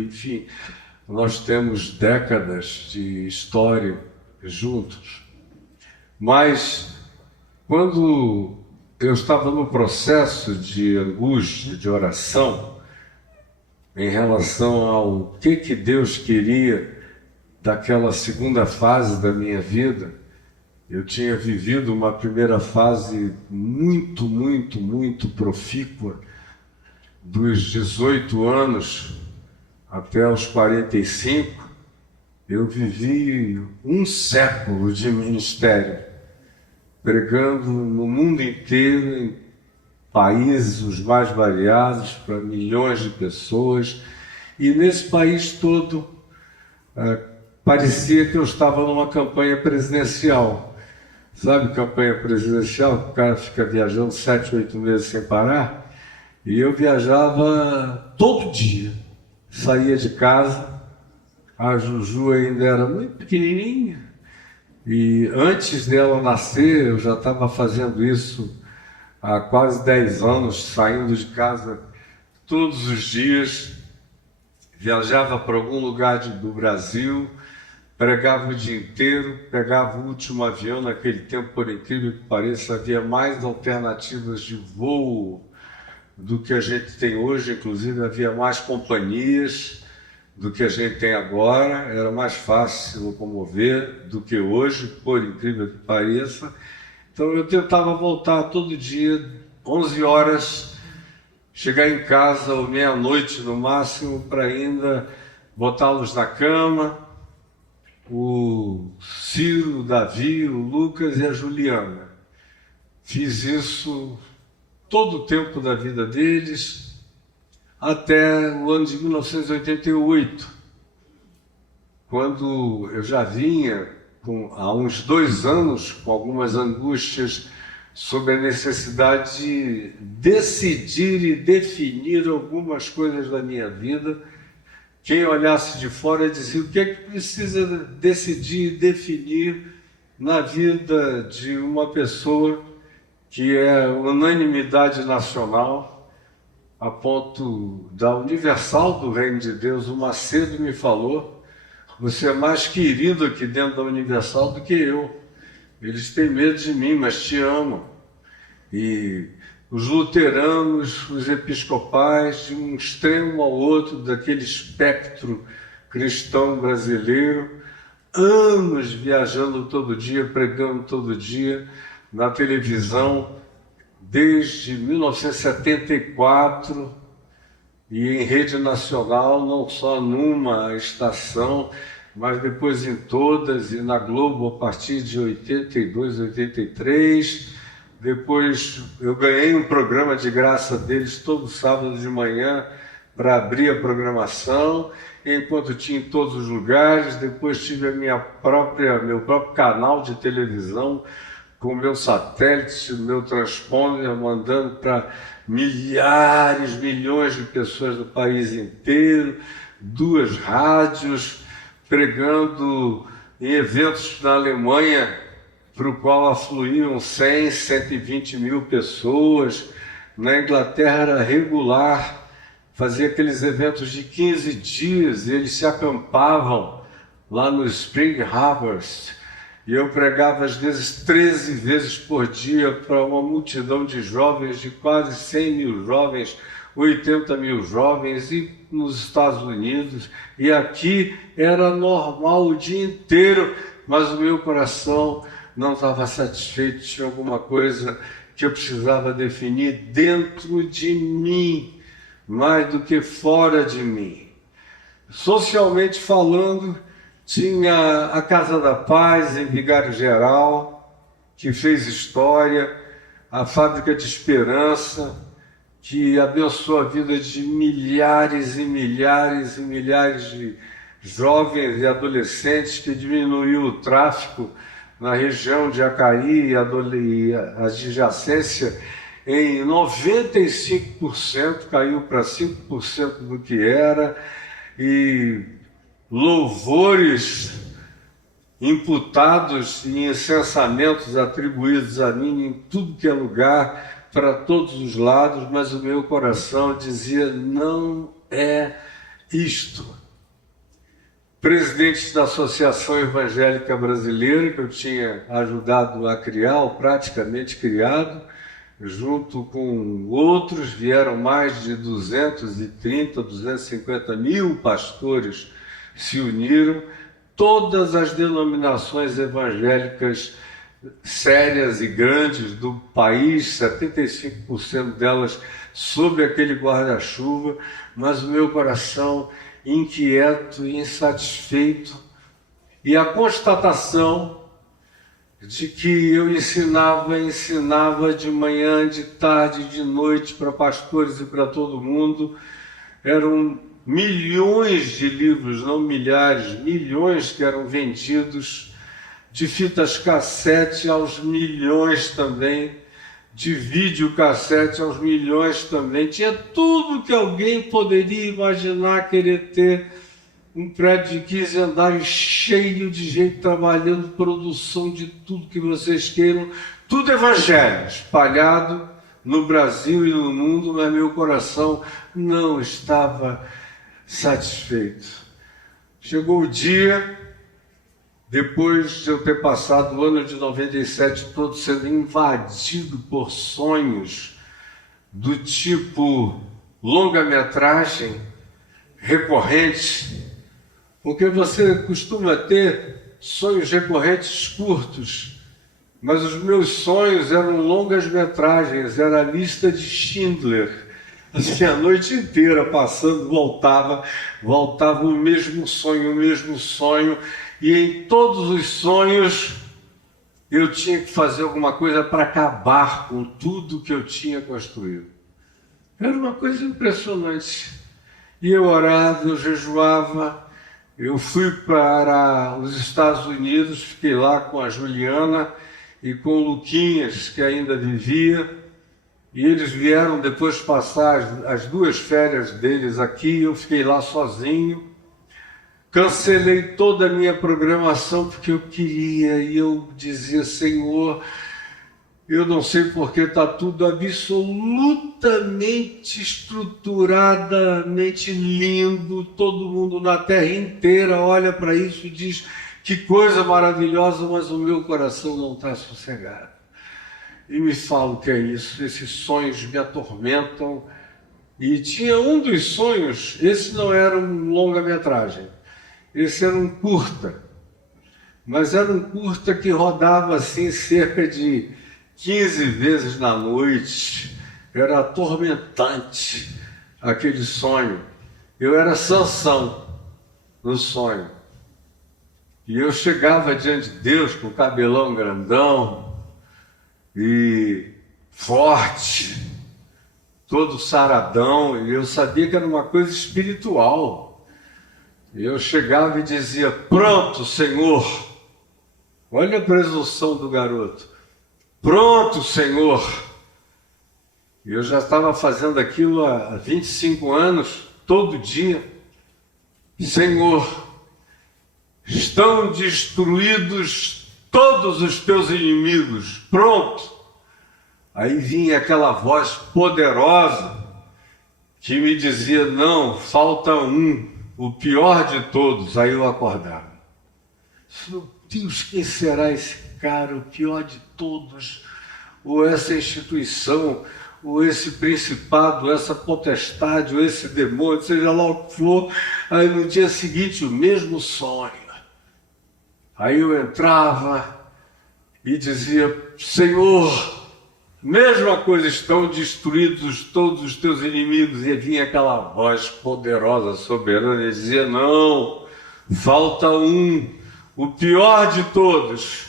Enfim, nós temos décadas de história juntos. Mas quando eu estava no processo de angústia, de oração, em relação ao que Deus queria daquela segunda fase da minha vida, eu tinha vivido uma primeira fase muito profícua, dos 18 anos até os 45, eu vivi um século de ministério, pregando no mundo inteiro, em países os mais variados, para milhões de pessoas, e nesse país todo parecia que eu estava numa campanha presidencial. Sabe, campanha presidencial, o cara fica viajando 7, 8 meses sem parar, e eu viajava todo dia, saía de casa, a Juju ainda era muito pequenininha, e antes dela nascer eu já estava fazendo isso há quase 10 anos, saindo de casa todos os dias, viajava para algum lugar do Brasil, pregava o dia inteiro, pegava o último avião. Naquele tempo, por incrível que pareça, havia mais alternativas de voo do que a gente tem hoje, inclusive havia mais companhias do que a gente tem agora, era mais fácil se locomover do que hoje, por incrível que pareça. Então eu tentava voltar todo dia, 11 horas, chegar em casa ou meia-noite no máximo, para ainda botá-los na cama, o Ciro, o Davi, o Lucas e a Juliana. Fiz isso todo o tempo da vida deles, até o ano de 1988, quando eu já vinha, há uns 2 anos, com algumas angústias sobre a necessidade de decidir e definir algumas coisas da minha vida. Quem olhasse de fora dizia: o que é que precisa decidir e definir na vida de uma pessoa que é unanimidade nacional, a ponto da Universal do Reino de Deus, o Macedo me falou: você é mais querido aqui dentro da Universal do que eu. Eles têm medo de mim, mas te amam. E os luteranos, os episcopais, de um extremo ao outro daquele espectro cristão brasileiro, anos viajando todo dia, pregando todo dia, na televisão, desde 1974, e em rede nacional, não só numa estação, mas depois em todas, e na Globo a partir de 82, 83. Depois eu ganhei um programa de graça deles todo sábado de manhã para abrir a programação, enquanto tinha em todos os lugares. Depois tive meu próprio canal de televisão, com o meu satélite, o meu transponder, mandando para milhares, milhões de pessoas do país inteiro, 2 rádios, pregando em eventos na Alemanha, para o qual afluíam 100, 120 mil pessoas. Na Inglaterra era regular, fazia aqueles eventos de 15 dias, e eles se acampavam lá no Spring Harvest, e eu pregava às vezes 13 vezes por dia para uma multidão de jovens, de quase 100 mil jovens, 80 mil jovens, e nos Estados Unidos, e aqui era normal o dia inteiro, mas o meu coração não estava satisfeito, tinha alguma coisa que eu precisava definir dentro de mim, mais do que fora de mim. Socialmente falando, tinha a Casa da Paz, em Vigário Geral, que fez história, a Fábrica de Esperança, que abençoou a vida de milhares e milhares e milhares de jovens e adolescentes, que diminuiu o tráfico na região de Acari e a adjacência em 95%, caiu para 5% do que era, e louvores imputados e incensamentos atribuídos a mim em tudo que é lugar, para todos os lados, mas o meu coração dizia: não é isto. Presidente da Associação Evangélica Brasileira, que eu tinha ajudado a criar, ou praticamente criado, junto com outros, vieram mais de 230, 250 mil pastores se uniram, todas as denominações evangélicas sérias e grandes do país, 75% delas sob aquele guarda-chuva, mas o meu coração inquieto e insatisfeito, e a constatação de que eu ensinava de manhã, de tarde, de noite para pastores e para todo mundo. Eram milhões de livros, não milhares, milhões que eram vendidos, de fitas cassete aos milhões também, de videocassete aos milhões também. Tinha tudo que alguém poderia imaginar querer ter. Um prédio de 15 andares cheio de gente trabalhando, produção de tudo que vocês queiram, tudo evangelho, espalhado no Brasil e no mundo, mas meu coração não estava satisfeito. Chegou o dia, depois de eu ter passado o ano de 97 todo sendo invadido por sonhos do tipo longa-metragem recorrente, porque você costuma ter sonhos recorrentes curtos, mas os meus sonhos eram longas metragens, era a lista de Schindler. Assim, a noite inteira passando, voltava o mesmo sonho, e em todos os sonhos eu tinha que fazer alguma coisa para acabar com tudo que eu tinha construído. Era uma coisa impressionante. E eu orava, eu jejuava. Eu fui para os Estados Unidos, fiquei lá com a Juliana e com o Luquinhas, que ainda vivia, e eles vieram depois passar as 2 férias deles aqui, eu fiquei lá sozinho, cancelei toda a minha programação porque eu queria, e eu dizia, Senhor, eu não sei porque está tudo absolutamente estruturadamente lindo, todo mundo na terra inteira olha para isso e diz que coisa maravilhosa, mas o meu coração não está sossegado. E me fala o que é isso, esses sonhos me atormentam. E tinha um dos sonhos, esse não era um longa-metragem, esse era um curta, mas era um curta que rodava assim cerca de 15 vezes na noite. Era atormentante aquele sonho. Eu era Sansão no sonho. E eu chegava diante de Deus com o cabelão grandão e forte, todo saradão, e eu sabia que era uma coisa espiritual. E eu chegava e dizia, pronto, Senhor. Olha a presunção do garoto. Pronto, Senhor. E eu já estava fazendo aquilo há 25 anos, todo dia. Senhor, estão destruídos todos os teus inimigos. Pronto. Aí vinha aquela voz poderosa que me dizia, não, falta um, o pior de todos. Aí eu acordava. Meu Deus, quem será esse cara, o pior de todos? Ou essa instituição, ou esse principado, essa potestade, ou esse demônio, seja lá o que for. Aí no dia seguinte, o mesmo sonho. Aí eu entrava e dizia, Senhor, mesma coisa, estão destruídos todos os teus inimigos. E vinha aquela voz poderosa, soberana, e dizia, não, falta um, o pior de todos.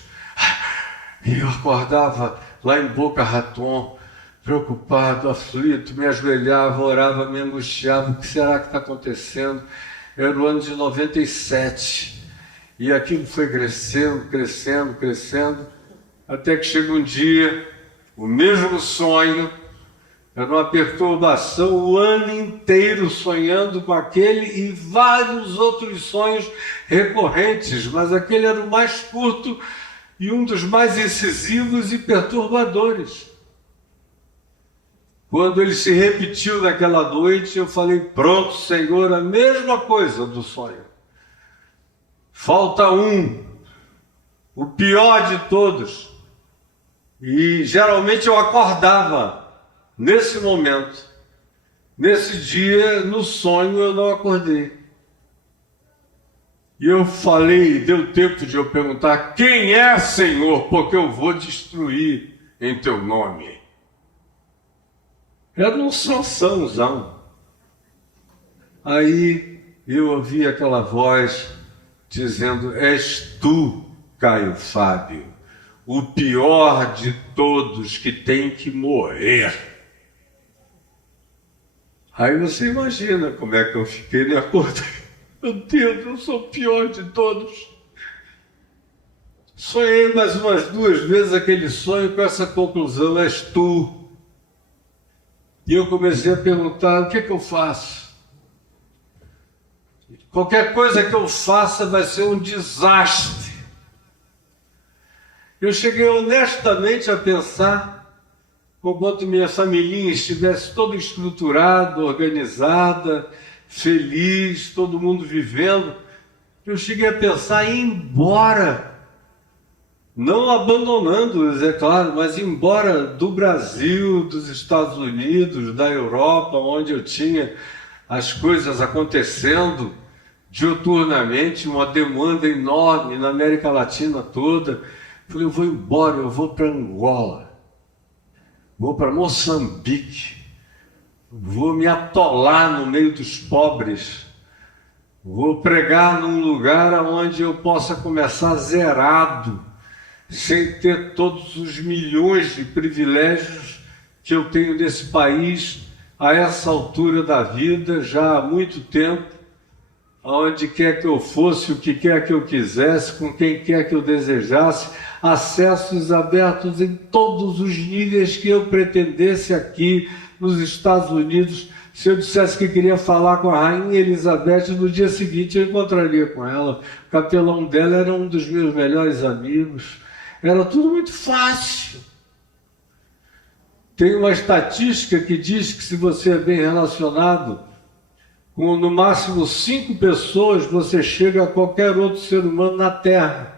E eu acordava lá em Boca Raton, preocupado, aflito, me ajoelhava, orava, me angustiava, o que será que está acontecendo? Era o ano de 97, e aquilo foi crescendo, até que chega um dia, o mesmo sonho, era uma perturbação o ano inteiro sonhando com aquele e vários outros sonhos recorrentes, mas aquele era o mais curto e um dos mais incisivos e perturbadores. Quando ele se repetiu naquela noite, eu falei, pronto, Senhor, a mesma coisa do sonho. Falta um, o pior de todos. E geralmente eu acordava nesse momento. Nesse dia, no sonho, eu não acordei. E eu falei, deu tempo de eu perguntar, quem é, Senhor? Porque eu vou destruir em teu nome. Era um Sansãozão. Aí eu ouvi aquela voz dizendo, és tu, Caio Fábio, o pior de todos que tem que morrer. Aí você imagina como é que eu fiquei, me acordei. Meu Deus, eu sou o pior de todos. Sonhei mais umas 2 vezes aquele sonho com essa conclusão, és tu. E eu comecei a perguntar, o que é que eu faço? Qualquer coisa que eu faça vai ser um desastre. Eu cheguei honestamente a pensar, enquanto minha familhinha estivesse toda estruturada, organizada, feliz, todo mundo vivendo, eu cheguei a pensar em ir embora. Não abandonando-os, é claro, mas embora do Brasil, dos Estados Unidos, da Europa, onde eu tinha as coisas acontecendo diuturnamente, uma demanda enorme na América Latina toda. Falei, eu vou embora, eu vou para Angola, vou para Moçambique, vou me atolar no meio dos pobres, vou pregar num lugar onde eu possa começar zerado, sem ter todos os milhões de privilégios que eu tenho nesse país a essa altura da vida, já há muito tempo, aonde quer que eu fosse, o que quer que eu quisesse, com quem quer que eu desejasse, acessos abertos em todos os níveis que eu pretendesse aqui nos Estados Unidos. Se eu dissesse que queria falar com a Rainha Elizabeth, no dia seguinte eu encontraria com ela. O capelão dela era um dos meus melhores amigos. Era tudo muito fácil. Tem uma estatística que diz que se você é bem relacionado, com no máximo 5 pessoas, você chega a qualquer outro ser humano na Terra.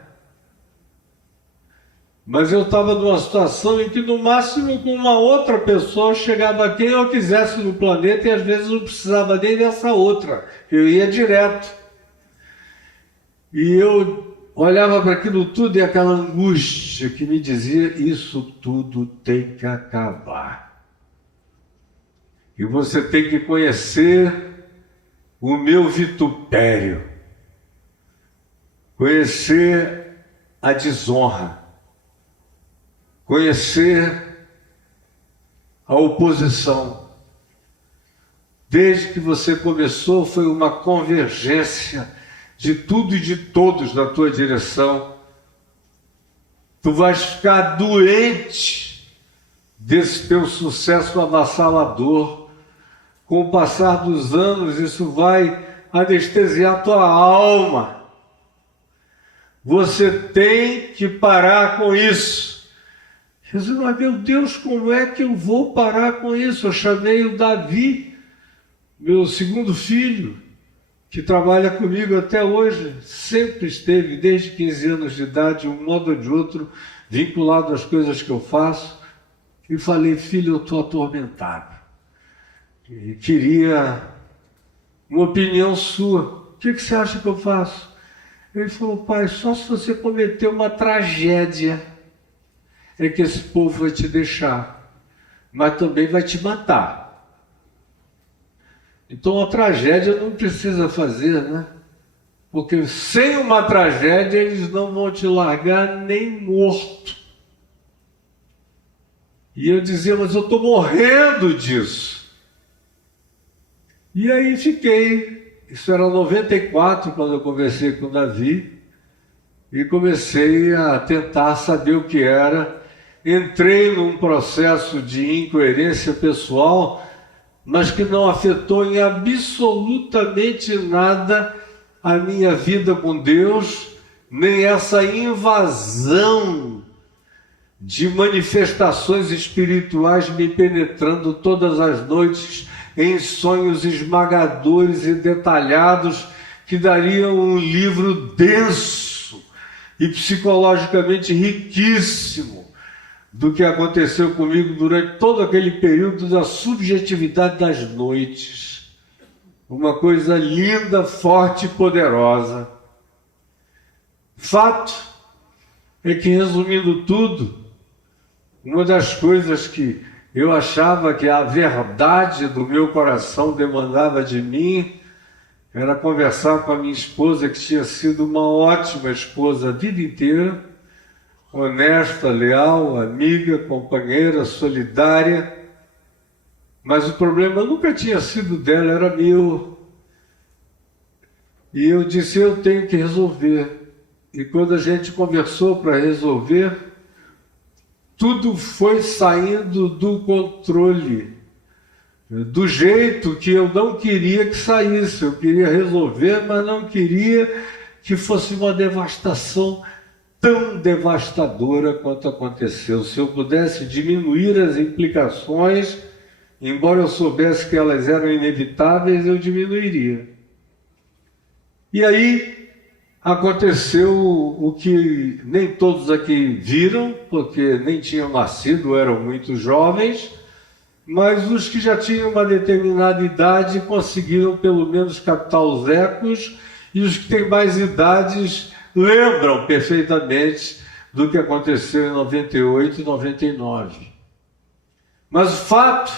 Mas eu estava numa situação em que no máximo com uma outra pessoa chegava a quem eu quisesse no planeta e às vezes não precisava nem dessa outra. Eu ia direto. E eu olhava para aquilo tudo e aquela angústia que me dizia, isso tudo tem que acabar. E você tem que conhecer o meu vitupério, conhecer a desonra, conhecer a oposição. Desde que você começou foi uma convergência de tudo e de todos na tua direção. Tu vais ficar doente desse teu sucesso avassalador. Com o passar dos anos, isso vai anestesiar tua alma. Você tem que parar com isso. Jesus, mas meu Deus, como é que eu vou parar com isso? Eu chamei o Davi, meu segundo filho, que trabalha comigo até hoje, sempre esteve, desde 15 anos de idade, de um modo ou de outro, vinculado às coisas que eu faço, e falei, filho, eu estou atormentado. E queria uma opinião sua. O que você acha que eu faço? Ele falou, pai, só se você cometer uma tragédia é que esse povo vai te deixar, mas também vai te matar. Então a tragédia não precisa fazer, né? Porque sem uma tragédia eles não vão te largar nem morto. E eu dizia, mas eu estou morrendo disso. E aí fiquei, isso era 94 quando eu conversei com o Davi, e comecei a tentar saber o que era. Entrei num processo de incoerência pessoal, mas que não afetou em absolutamente nada a minha vida com Deus, nem essa invasão de manifestações espirituais me penetrando todas as noites em sonhos esmagadores e detalhados que dariam um livro denso e psicologicamente riquíssimo do que aconteceu comigo durante todo aquele período da subjetividade das noites. Uma coisa linda, forte e poderosa. Fato é que, resumindo tudo, uma das coisas que eu achava que a verdade do meu coração demandava de mim era conversar com a minha esposa, que tinha sido uma ótima esposa a vida inteira, honesta, leal, amiga, companheira, solidária, mas o problema nunca tinha sido dela, era meu. E eu disse, eu tenho que resolver. E quando a gente conversou para resolver, tudo foi saindo do controle, do jeito que eu não queria que saísse. Eu queria resolver, mas não queria que fosse uma devastação tão devastadora quanto aconteceu. Se eu pudesse diminuir as implicações, embora eu soubesse que elas eram inevitáveis, eu diminuiria. E aí aconteceu o que nem todos aqui viram, porque nem tinham nascido, eram muito jovens, mas os que já tinham uma determinada idade conseguiram pelo menos captar os ecos, e os que têm mais idades lembram perfeitamente do que aconteceu em 98 e 99. Mas o fato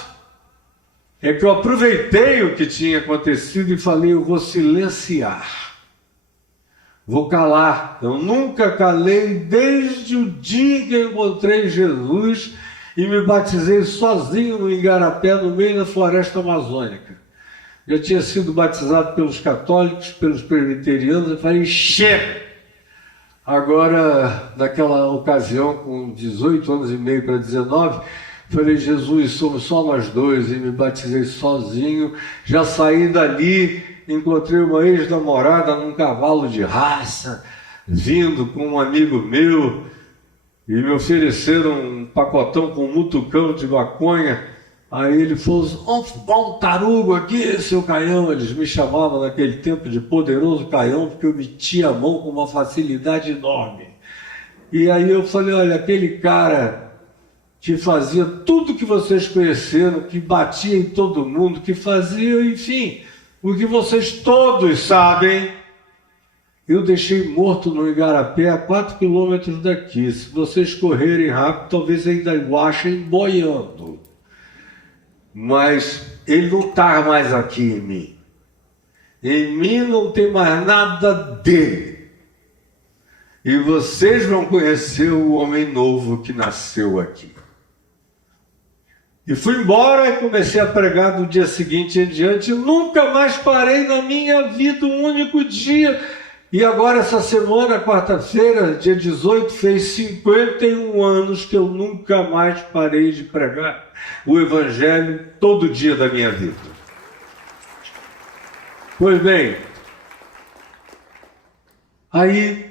é que eu aproveitei o que tinha acontecido e falei, eu vou silenciar. Vou calar. Eu nunca calei desde o dia que eu encontrei Jesus e me batizei sozinho no Igarapé, no meio da floresta amazônica. Já tinha sido batizado pelos católicos, pelos presbiterianos. Eu falei, chega! Agora, naquela ocasião, com 18 anos e meio para 19, falei, Jesus, somos só nós dois, e me batizei sozinho. Já saí dali, encontrei uma ex-namorada num cavalo de raça, vindo com um amigo meu, e me ofereceram um pacotão com um mutucão de maconha. Aí ele falou, vamos um tarugo aqui, seu Caião. Eles me chamavam naquele tempo de poderoso Caião, porque eu metia a mão com uma facilidade enorme. E aí eu falei, olha, aquele cara que fazia tudo que vocês conheceram, que batia em todo mundo, que fazia, enfim, o que vocês todos sabem, eu deixei morto no Igarapé a 4 quilômetros daqui. Se vocês correrem rápido, talvez ainda o achem boiando. Mas ele não está mais aqui em mim. Em mim não tem mais nada dele. E vocês vão conhecer o homem novo que nasceu aqui. E fui embora e comecei a pregar do dia seguinte em diante. Nunca mais parei na minha vida um único dia. E agora essa semana, quarta-feira, dia 18, fez 51 anos que eu nunca mais parei de pregar o Evangelho todo dia da minha vida. Pois bem, aí,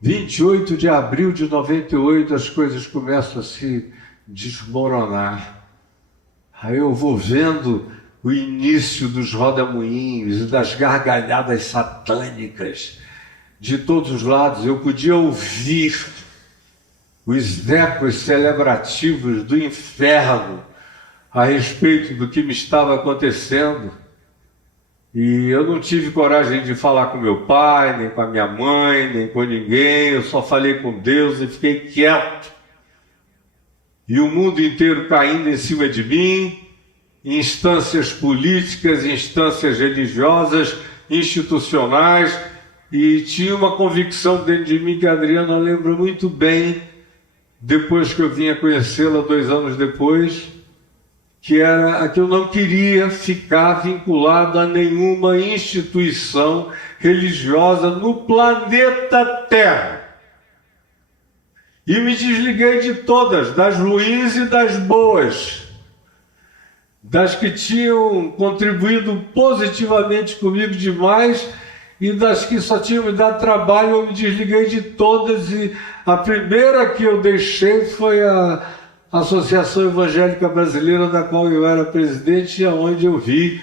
28 de abril de 98, as coisas começam a se desmoronar. Aí eu vou vendo o início dos rodamuinhos e das gargalhadas satânicas de todos os lados. Eu podia ouvir os ecos celebrativos do inferno a respeito do que me estava acontecendo. E eu não tive coragem de falar com meu pai, nem com a minha mãe, nem com ninguém. Eu só falei com Deus e fiquei quieto. E o mundo inteiro caindo em cima de mim, instâncias políticas, instâncias religiosas, institucionais, e tinha uma convicção dentro de mim que a Adriana lembra muito bem, depois que eu vim a conhecê-la 2 anos depois, que era a que eu não queria ficar vinculado a nenhuma instituição religiosa no planeta Terra. E me desliguei de todas, das ruins e das boas, das que tinham contribuído positivamente comigo demais e das que só tinham me dado trabalho, eu me desliguei de todas, e a primeira que eu deixei foi a Associação Evangélica Brasileira, da qual eu era presidente, e onde eu vi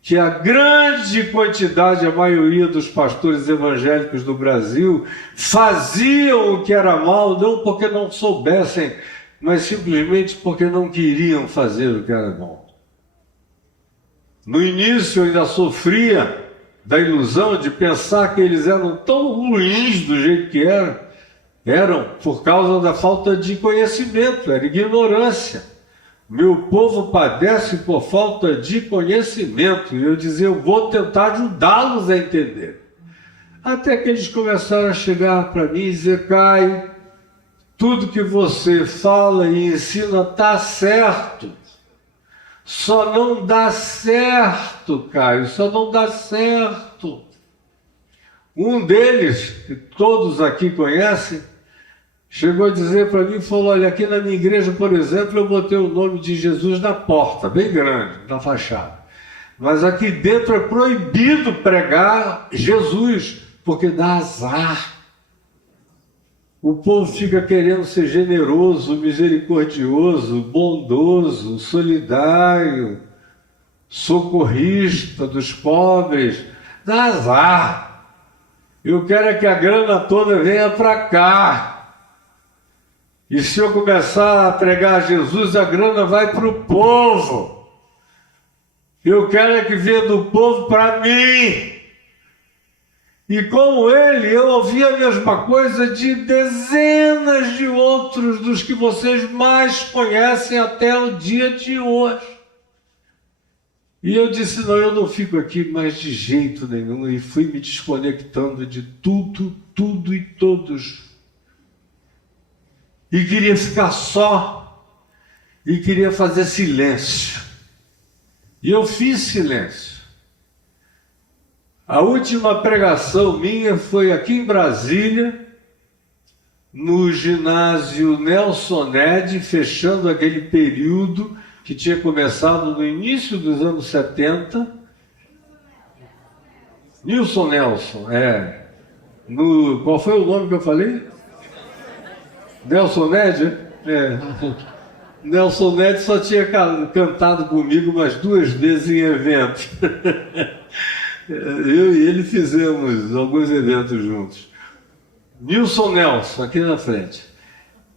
que a grande quantidade, a maioria dos pastores evangélicos do Brasil faziam o que era mal, não porque não soubessem, mas simplesmente porque não queriam fazer o que era bom. No início eu ainda sofria da ilusão de pensar que eles eram tão ruins do jeito que eram por causa da falta de conhecimento, era ignorância. Meu povo padece por falta de conhecimento. E eu dizia, eu vou tentar ajudá-los a entender. Até que eles começaram a chegar para mim e dizer, Caio, tudo que você fala e ensina está certo. Só não dá certo, Caio, só não dá certo. Um deles, que todos aqui conhecem, chegou a dizer para mim, falou, olha, aqui na minha igreja, por exemplo, eu botei o nome de Jesus na porta, bem grande, na fachada. Mas aqui dentro é proibido pregar Jesus, porque dá azar. O povo fica querendo ser generoso, misericordioso, bondoso, solidário, socorrista dos pobres. Dá azar. Eu quero é que a grana toda venha para cá. E se eu começar a pregar Jesus, a grana vai para o povo. Eu quero é que venha do povo para mim. E como ele, eu ouvi a mesma coisa de dezenas de outros dos que vocês mais conhecem até o dia de hoje. E eu disse, não, eu não fico aqui mais de jeito nenhum. E fui me desconectando de tudo e todos. E queria ficar só. E queria fazer silêncio. E eu fiz silêncio. A última pregação minha foi aqui em Brasília, no ginásio Nelson Ned, fechando aquele período que tinha começado no início dos anos 70. Nilson Nelson, qual foi o nome que eu falei? Nelson Ned? Nelson Ned só tinha cantado comigo umas 2 vezes em evento. Eu e ele fizemos alguns eventos juntos. Nilson Nelson, aqui na frente.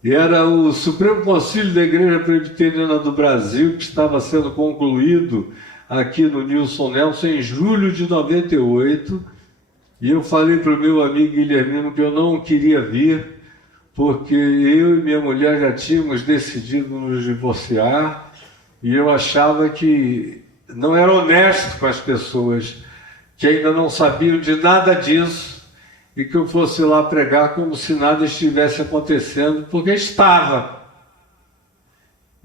E era o Supremo Concílio da Igreja Presbiteriana do Brasil, que estava sendo concluído aqui no Nilson Nelson em julho de 98. E eu falei para o meu amigo Guilhermino que eu não queria vir, porque eu e minha mulher já tínhamos decidido nos divorciar, e eu achava que não era honesto com as pessoas que ainda não sabiam de nada disso, e que eu fosse lá pregar como se nada estivesse acontecendo, porque estava.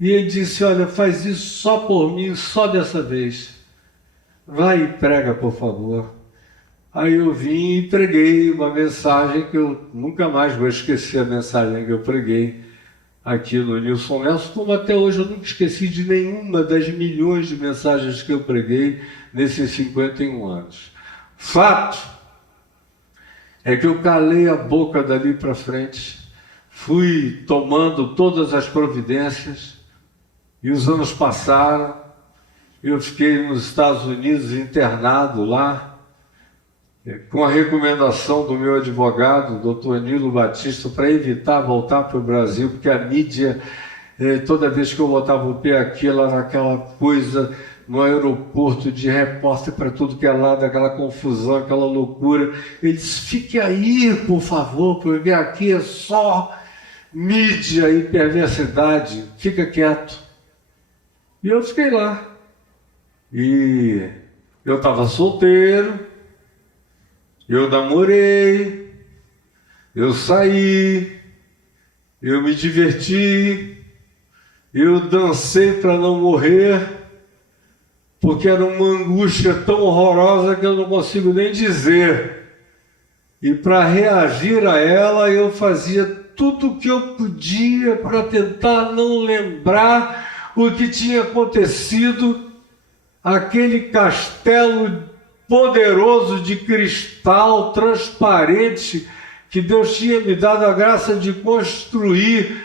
E ele disse, olha, faz isso só por mim, só dessa vez. Vai e prega, por favor. Aí eu vim e preguei uma mensagem que eu nunca mais vou esquecer, a mensagem que eu preguei aqui no Nilson Nelson, como até hoje eu nunca esqueci de nenhuma das milhões de mensagens que eu preguei nesses 51 anos. Fato é que eu calei a boca dali para frente, fui tomando todas as providências, e os anos passaram, eu fiquei nos Estados Unidos internado lá, com a recomendação do meu advogado, doutor Nilo Batista, para evitar voltar para o Brasil, porque a mídia, toda vez que eu botava o pé aqui, ela era aquela coisa no aeroporto de repórter para tudo que é lado, aquela confusão, aquela loucura. Ele disse, fique aí, por favor, porque aqui é só mídia e perversidade, fica quieto. E eu fiquei lá. E eu estava solteiro, eu namorei, eu saí, eu me diverti, eu dancei para não morrer, porque era uma angústia tão horrorosa que eu não consigo nem dizer. E para reagir a ela, eu fazia tudo o que eu podia para tentar não lembrar o que tinha acontecido, aquele castelo poderoso de cristal transparente que Deus tinha me dado a graça de construir,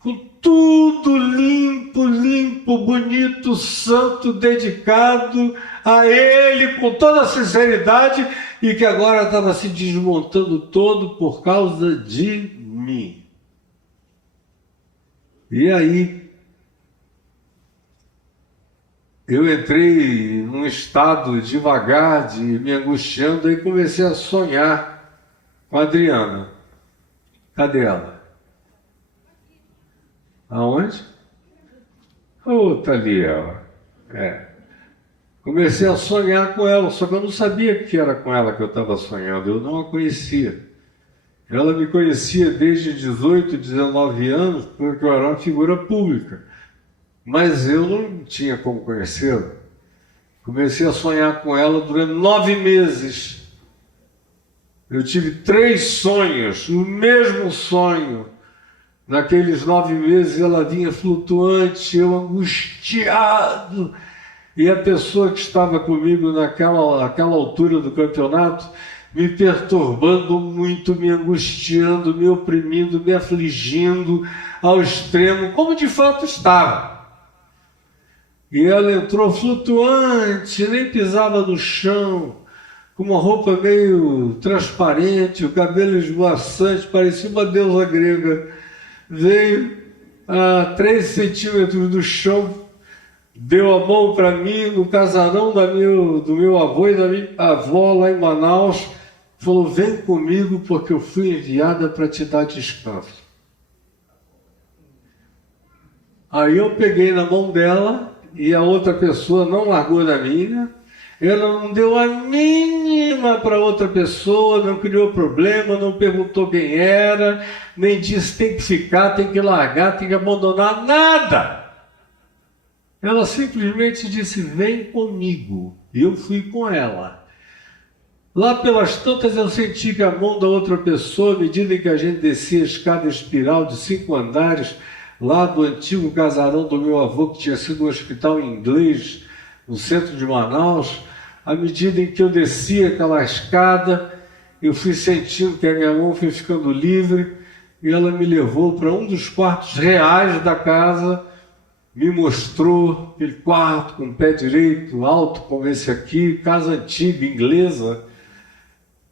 com tudo limpo, bonito, santo, dedicado a Ele, com toda a sinceridade, e que agora estava se desmontando todo por causa de mim. E aí, eu entrei num estado devagar, de me angustiando, e comecei a sonhar com a Adriana. Cadê ela? Aonde? Tá ali ela. Comecei a sonhar com ela, só que eu não sabia que era com ela que eu estava sonhando, eu não a conhecia. Ela me conhecia desde 18, 19 anos, porque eu era uma figura pública. Mas eu não tinha como conhecê-la. Comecei a sonhar com ela durante 9 meses. Eu tive 3 sonhos, o mesmo sonho. Naqueles 9 meses ela vinha flutuante, eu angustiado. E a pessoa que estava comigo naquela altura do campeonato, me perturbando muito, me angustiando, me oprimindo, me afligindo ao extremo, como de fato estava. E ela entrou flutuante, nem pisava no chão, com uma roupa meio transparente, o cabelo esvoaçante, parecia uma deusa grega. Veio a 3 centímetros do chão, deu a mão para mim no casarão do meu avô e da minha avó lá em Manaus, falou: vem comigo porque eu fui enviada para te dar descanso. Aí eu peguei na mão dela e a outra pessoa não largou da minha. Ela não deu a mínima para outra pessoa, não criou problema, não perguntou quem era, nem disse tem que ficar, tem que largar, tem que abandonar, nada. Ela simplesmente disse: vem comigo. E eu fui com ela. Lá pelas tantas eu senti que a mão da outra pessoa, à medida em que a gente descia a escada espiral de 5 andares, lá do antigo casarão do meu avô, que tinha sido um hospital inglês, no centro de Manaus, à medida em que eu descia aquela escada, eu fui sentindo que a minha mão foi ficando livre, e ela me levou para um dos quartos reais da casa, me mostrou aquele quarto com o pé direito, alto como esse aqui, casa antiga, inglesa,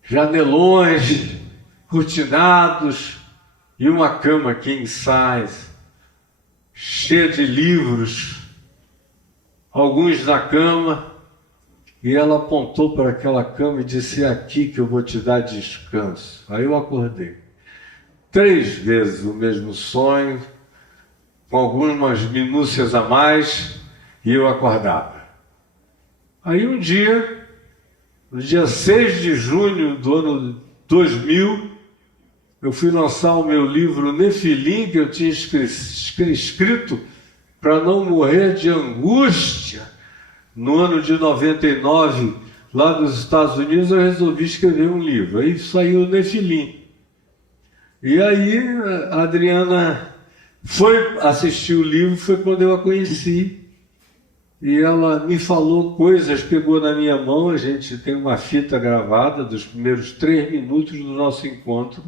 janelões, cortinados, e uma cama king size, cheia de livros, alguns na cama, e ela apontou para aquela cama e disse: é aqui que eu vou te dar descanso. Aí eu acordei. 3 vezes o mesmo sonho, com algumas minúcias a mais, e eu acordava. Aí um dia, no dia 6 de junho do ano 2000, eu fui lançar o meu livro Nefilim, que eu tinha escrito para não morrer de angústia. No ano de 99, lá nos Estados Unidos, eu resolvi escrever um livro. Aí saiu o Nefilim. E aí a Adriana foi assistir o livro, foi quando eu a conheci. E ela me falou coisas, pegou na minha mão, a gente tem uma fita gravada dos primeiros 3 minutos do nosso encontro.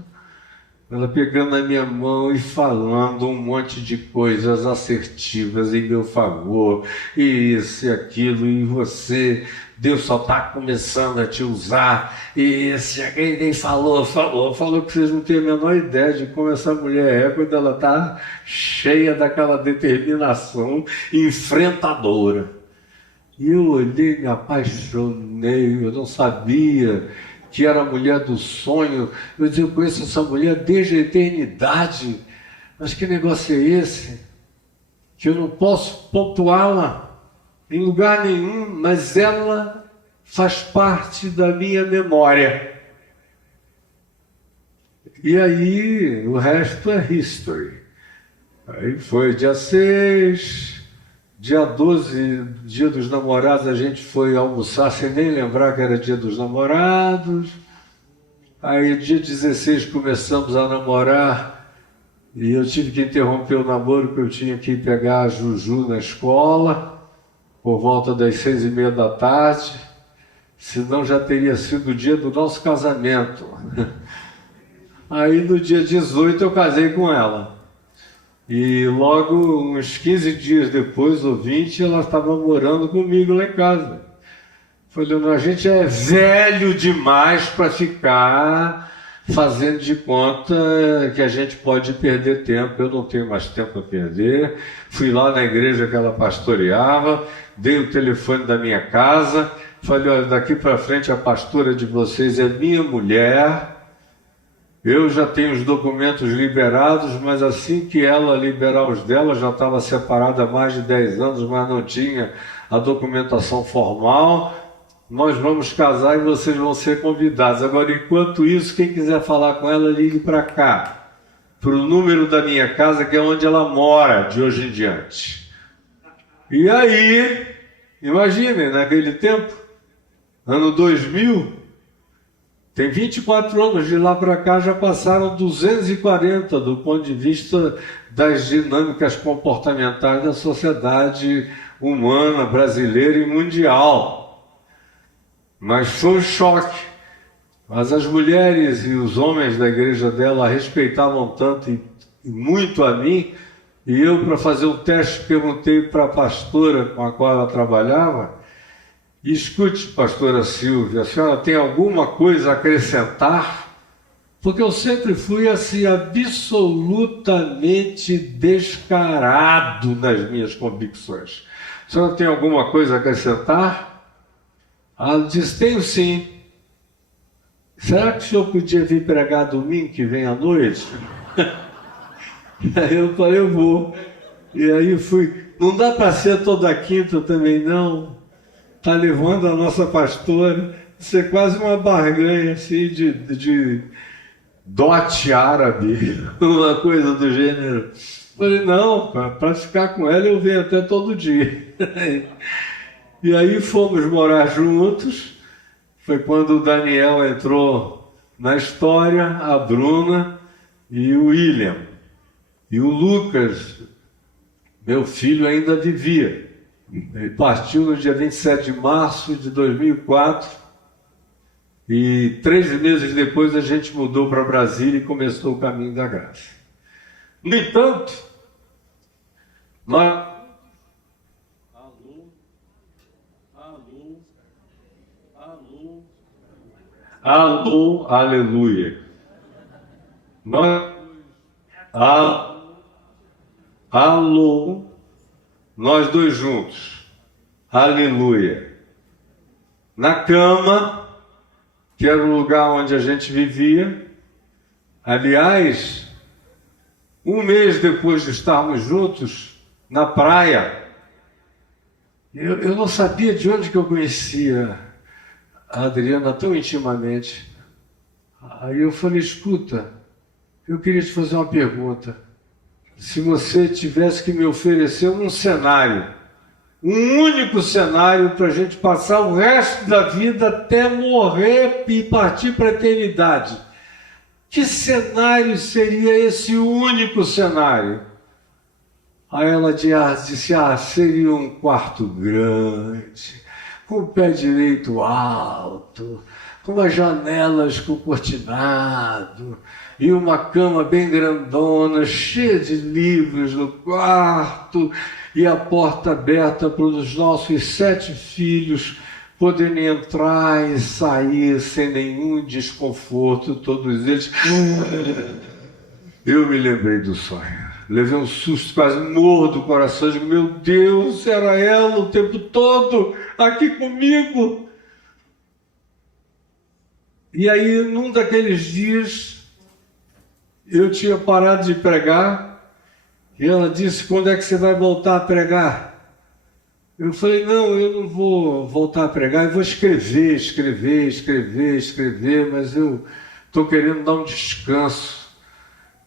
Ela pegando na minha mão e falando um monte de coisas assertivas em meu favor, e isso e aquilo, e você, Deus só está começando a te usar, e esse aqui nem falou que vocês não têm a menor ideia de como essa mulher é quando ela está cheia daquela determinação enfrentadora. E eu olhei, me apaixonei, eu não sabia que era a mulher do sonho. Eu dizia: eu conheço essa mulher desde a eternidade, mas que negócio é esse? Que eu não posso pontuá-la em lugar nenhum, mas ela faz parte da minha memória. E aí o resto é history. Aí foi dia 6, dia 12, dia dos namorados, a gente foi almoçar sem nem lembrar que era dia dos namorados. Aí dia 16 começamos a namorar e eu tive que interromper o namoro porque eu tinha que ir pegar a Juju na escola por volta das 6:30 da tarde. senão já teria sido o dia do nosso casamento. Aí no dia 18 eu casei com ela. E logo, uns 15 dias depois, ou 20, ela estava morando comigo lá em casa. Falei, não, a gente é velho demais para ficar fazendo de conta que a gente pode perder tempo. Eu não tenho mais tempo a perder. Fui lá na igreja que ela pastoreava, dei o telefone da minha casa, falei, olha, daqui para frente a pastora de vocês é minha mulher. Eu já tenho os documentos liberados, mas assim que ela liberar os dela, já estava separada há mais de 10 anos, mas não tinha a documentação formal. Nós vamos casar e vocês vão ser convidados. Agora, enquanto isso, quem quiser falar com ela, ligue para cá, para o número da minha casa, que é onde ela mora, de hoje em diante. E aí, imaginem, naquele tempo, ano 2000, tem 24 anos, de lá para cá já passaram 240 do ponto de vista das dinâmicas comportamentais da sociedade humana, brasileira e mundial. Mas foi um choque. Mas as mulheres e os homens da igreja dela respeitavam tanto e muito a mim, e eu, para fazer um teste, perguntei para a pastora com a qual ela trabalhava, escute, pastora Silvia, a senhora tem alguma coisa a acrescentar? Porque eu sempre fui assim, absolutamente descarado nas minhas convicções. A senhora tem alguma coisa a acrescentar? Ela disse, tenho sim. Será que o senhor podia vir pregar domingo que vem à noite? Aí eu falei, eu vou. E aí fui. Não dá para ser toda quinta também, não. Está levando a nossa pastora, isso é quase uma barganha assim de dote árabe, uma coisa do gênero. Falei, não, para ficar com ela eu venho até todo dia. E aí fomos morar juntos, foi quando o Daniel entrou na história, a Bruna e o William. E o Lucas, meu filho, ainda vivia. Ele partiu no dia 27 de março de 2004 e 3 meses depois a gente mudou para Brasília e começou o caminho da graça. No entanto, nós... Alô, aleluia. Alô, nós dois juntos, aleluia. Na cama, que era o lugar onde a gente vivia. Aliás, 1 mês depois de estarmos juntos, na praia, eu não sabia de onde que eu conhecia a Adriana tão intimamente. Aí eu falei, escuta, eu queria te fazer uma pergunta. Se você tivesse que me oferecer um cenário, um único cenário para a gente passar o resto da vida até morrer e partir para a eternidade, que cenário seria esse único cenário? Aí ela disse, seria um quarto grande, com o pé direito alto, com as janelas com cortinado, e uma cama bem grandona, cheia de livros no quarto, e a porta aberta para os nossos 7 filhos poderem entrar e sair sem nenhum desconforto, todos eles. Eu me lembrei do sonho. Levei um susto, quase morro do coração. Digo, meu Deus, era ela o tempo todo aqui comigo. E aí, num daqueles dias, eu tinha parado de pregar, e ela disse, quando é que você vai voltar a pregar? Eu falei, não, eu não vou voltar a pregar, eu vou escrever, mas eu estou querendo dar um descanso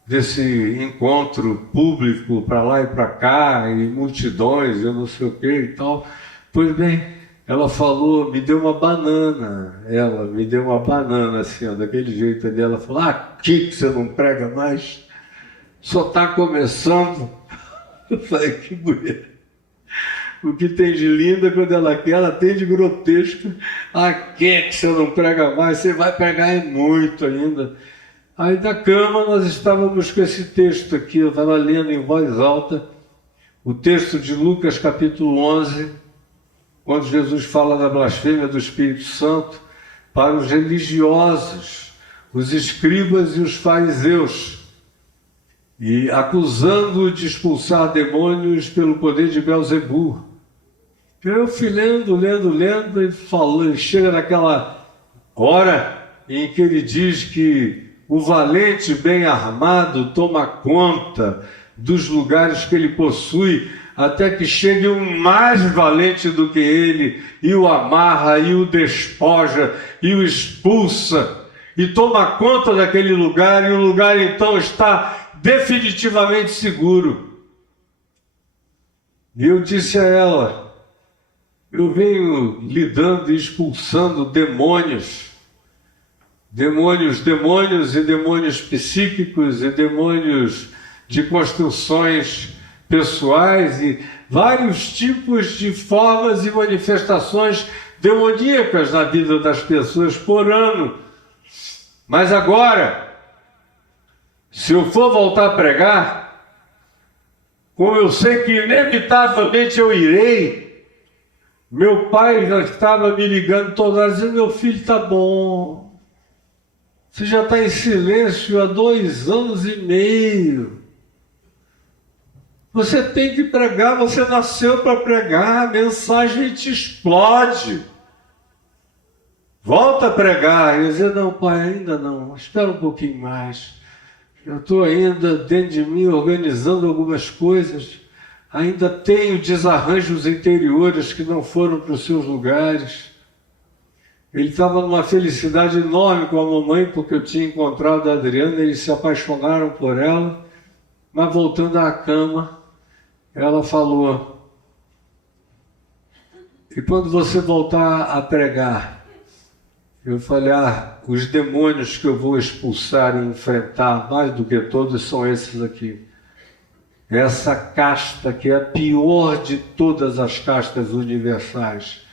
desse encontro público para lá e para cá, e multidões, eu não sei o que e tal. Pois bem, ela falou, me deu uma banana, assim, ó, daquele jeito ali. Ela falou, aqui que você não prega mais, só está começando. Eu falei, que mulher. O que tem de linda quando ela quer, ela tem de grotesca. Que você não prega mais? Você vai pregar muito ainda. Aí da cama nós estávamos com esse texto aqui, eu estava lendo em voz alta, o texto de Lucas capítulo 11, quando Jesus fala da blasfêmia do Espírito Santo para os religiosos, os escribas e os fariseus, e acusando-o de expulsar demônios pelo poder de Beelzebu. Eu fui lendo, e falando, chega naquela hora em que ele diz que o valente bem armado toma conta dos lugares que ele possui, até que chegue um mais valente do que ele, e o amarra, e o despoja, e o expulsa, e toma conta daquele lugar, e o lugar então está definitivamente seguro. E eu disse a ela, eu venho lidando e expulsando demônios e demônios psíquicos e demônios de construções pessoais e vários tipos de formas e manifestações demoníacas na vida das pessoas por ano. Mas agora, se eu for voltar a pregar, como eu sei que inevitavelmente eu irei, meu pai já estava me ligando toda hora, dizendo, meu filho, tá bom. Você já está em silêncio há 2 anos e meio. Você tem que pregar, você nasceu para pregar, a mensagem te explode. Volta a pregar. E eu dizia, não, pai, ainda não, espera um pouquinho mais. Eu estou ainda dentro de mim organizando algumas coisas, ainda tenho desarranjos interiores que não foram para os seus lugares. Ele estava numa felicidade enorme com a mamãe, porque eu tinha encontrado a Adriana, eles se apaixonaram por ela, mas voltando à cama, ela falou, e quando você voltar a pregar? Eu falei, os demônios que eu vou expulsar e enfrentar, mais do que todos, são esses aqui. Essa casta que é a pior de todas as castas universais,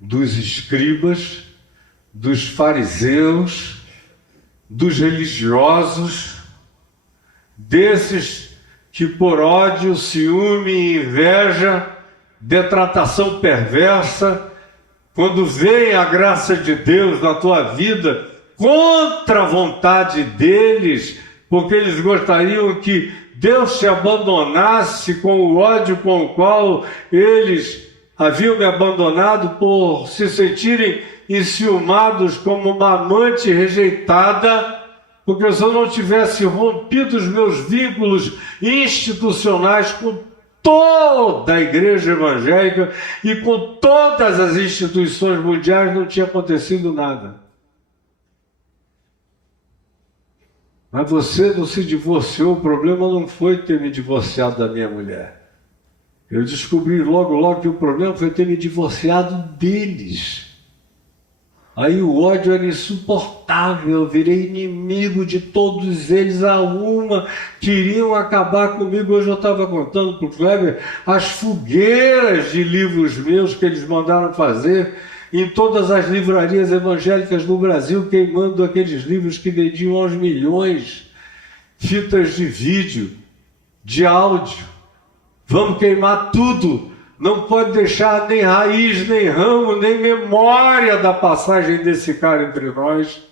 dos escribas, dos fariseus, dos religiosos, desses que por ódio, ciúme, inveja, detratação perversa, quando vem a graça de Deus na tua vida, contra a vontade deles, porque eles gostariam que Deus te abandonasse com o ódio com o qual eles haviam me abandonado por se sentirem enciumados como uma amante rejeitada, porque se eu não tivesse rompido os meus vínculos institucionais com toda a igreja evangélica e com todas as instituições mundiais, não tinha acontecido nada. Mas você não se divorciou, o problema não foi ter me divorciado da minha mulher. Eu descobri logo que o problema foi ter me divorciado deles. Aí o ódio era insuportável, eu virei inimigo de todos eles a uma, queriam acabar comigo. Hoje eu estava contando para o Kleber as fogueiras de livros meus que eles mandaram fazer em todas as livrarias evangélicas do Brasil, queimando aqueles livros que vendiam aos milhões, fitas de vídeo, de áudio. Vamos queimar tudo, não pode deixar nem raiz, nem ramo, nem memória da passagem desse cara entre nós.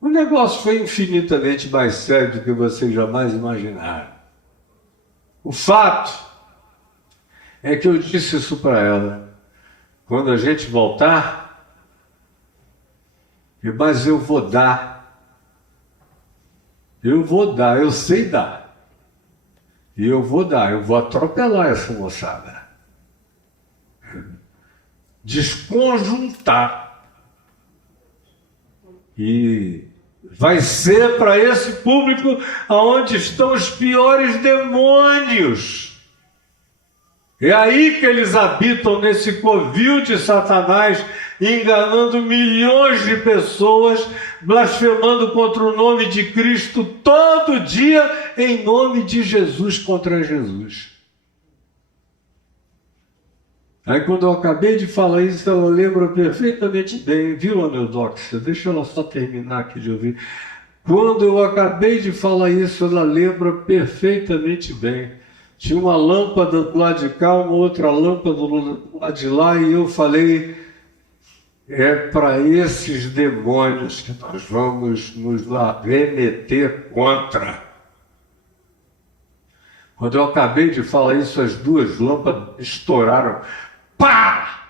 O negócio foi infinitamente mais sério do que vocês jamais imaginaram. O fato é que eu disse isso para ela, quando a gente voltar, mas eu vou dar, eu sei dar. E eu vou atropelar essa moçada. Desconjuntar. E vai ser para esse público aonde estão os piores demônios. É aí que eles habitam, nesse covil de Satanás, enganando milhões de pessoas, blasfemando contra o nome de Cristo todo dia, em nome de Jesus contra Jesus. Aí quando eu acabei de falar isso, ela lembra perfeitamente bem, viu, Aneudoxia? Deixa ela só terminar aqui de ouvir. Quando eu acabei de falar isso, ela lembra perfeitamente bem. Tinha uma lâmpada do lado de cá, uma outra lâmpada do lado de lá, e eu falei, é para esses demônios que nós vamos nos remeter contra. Quando eu acabei de falar isso, as duas lâmpadas estouraram. Pá!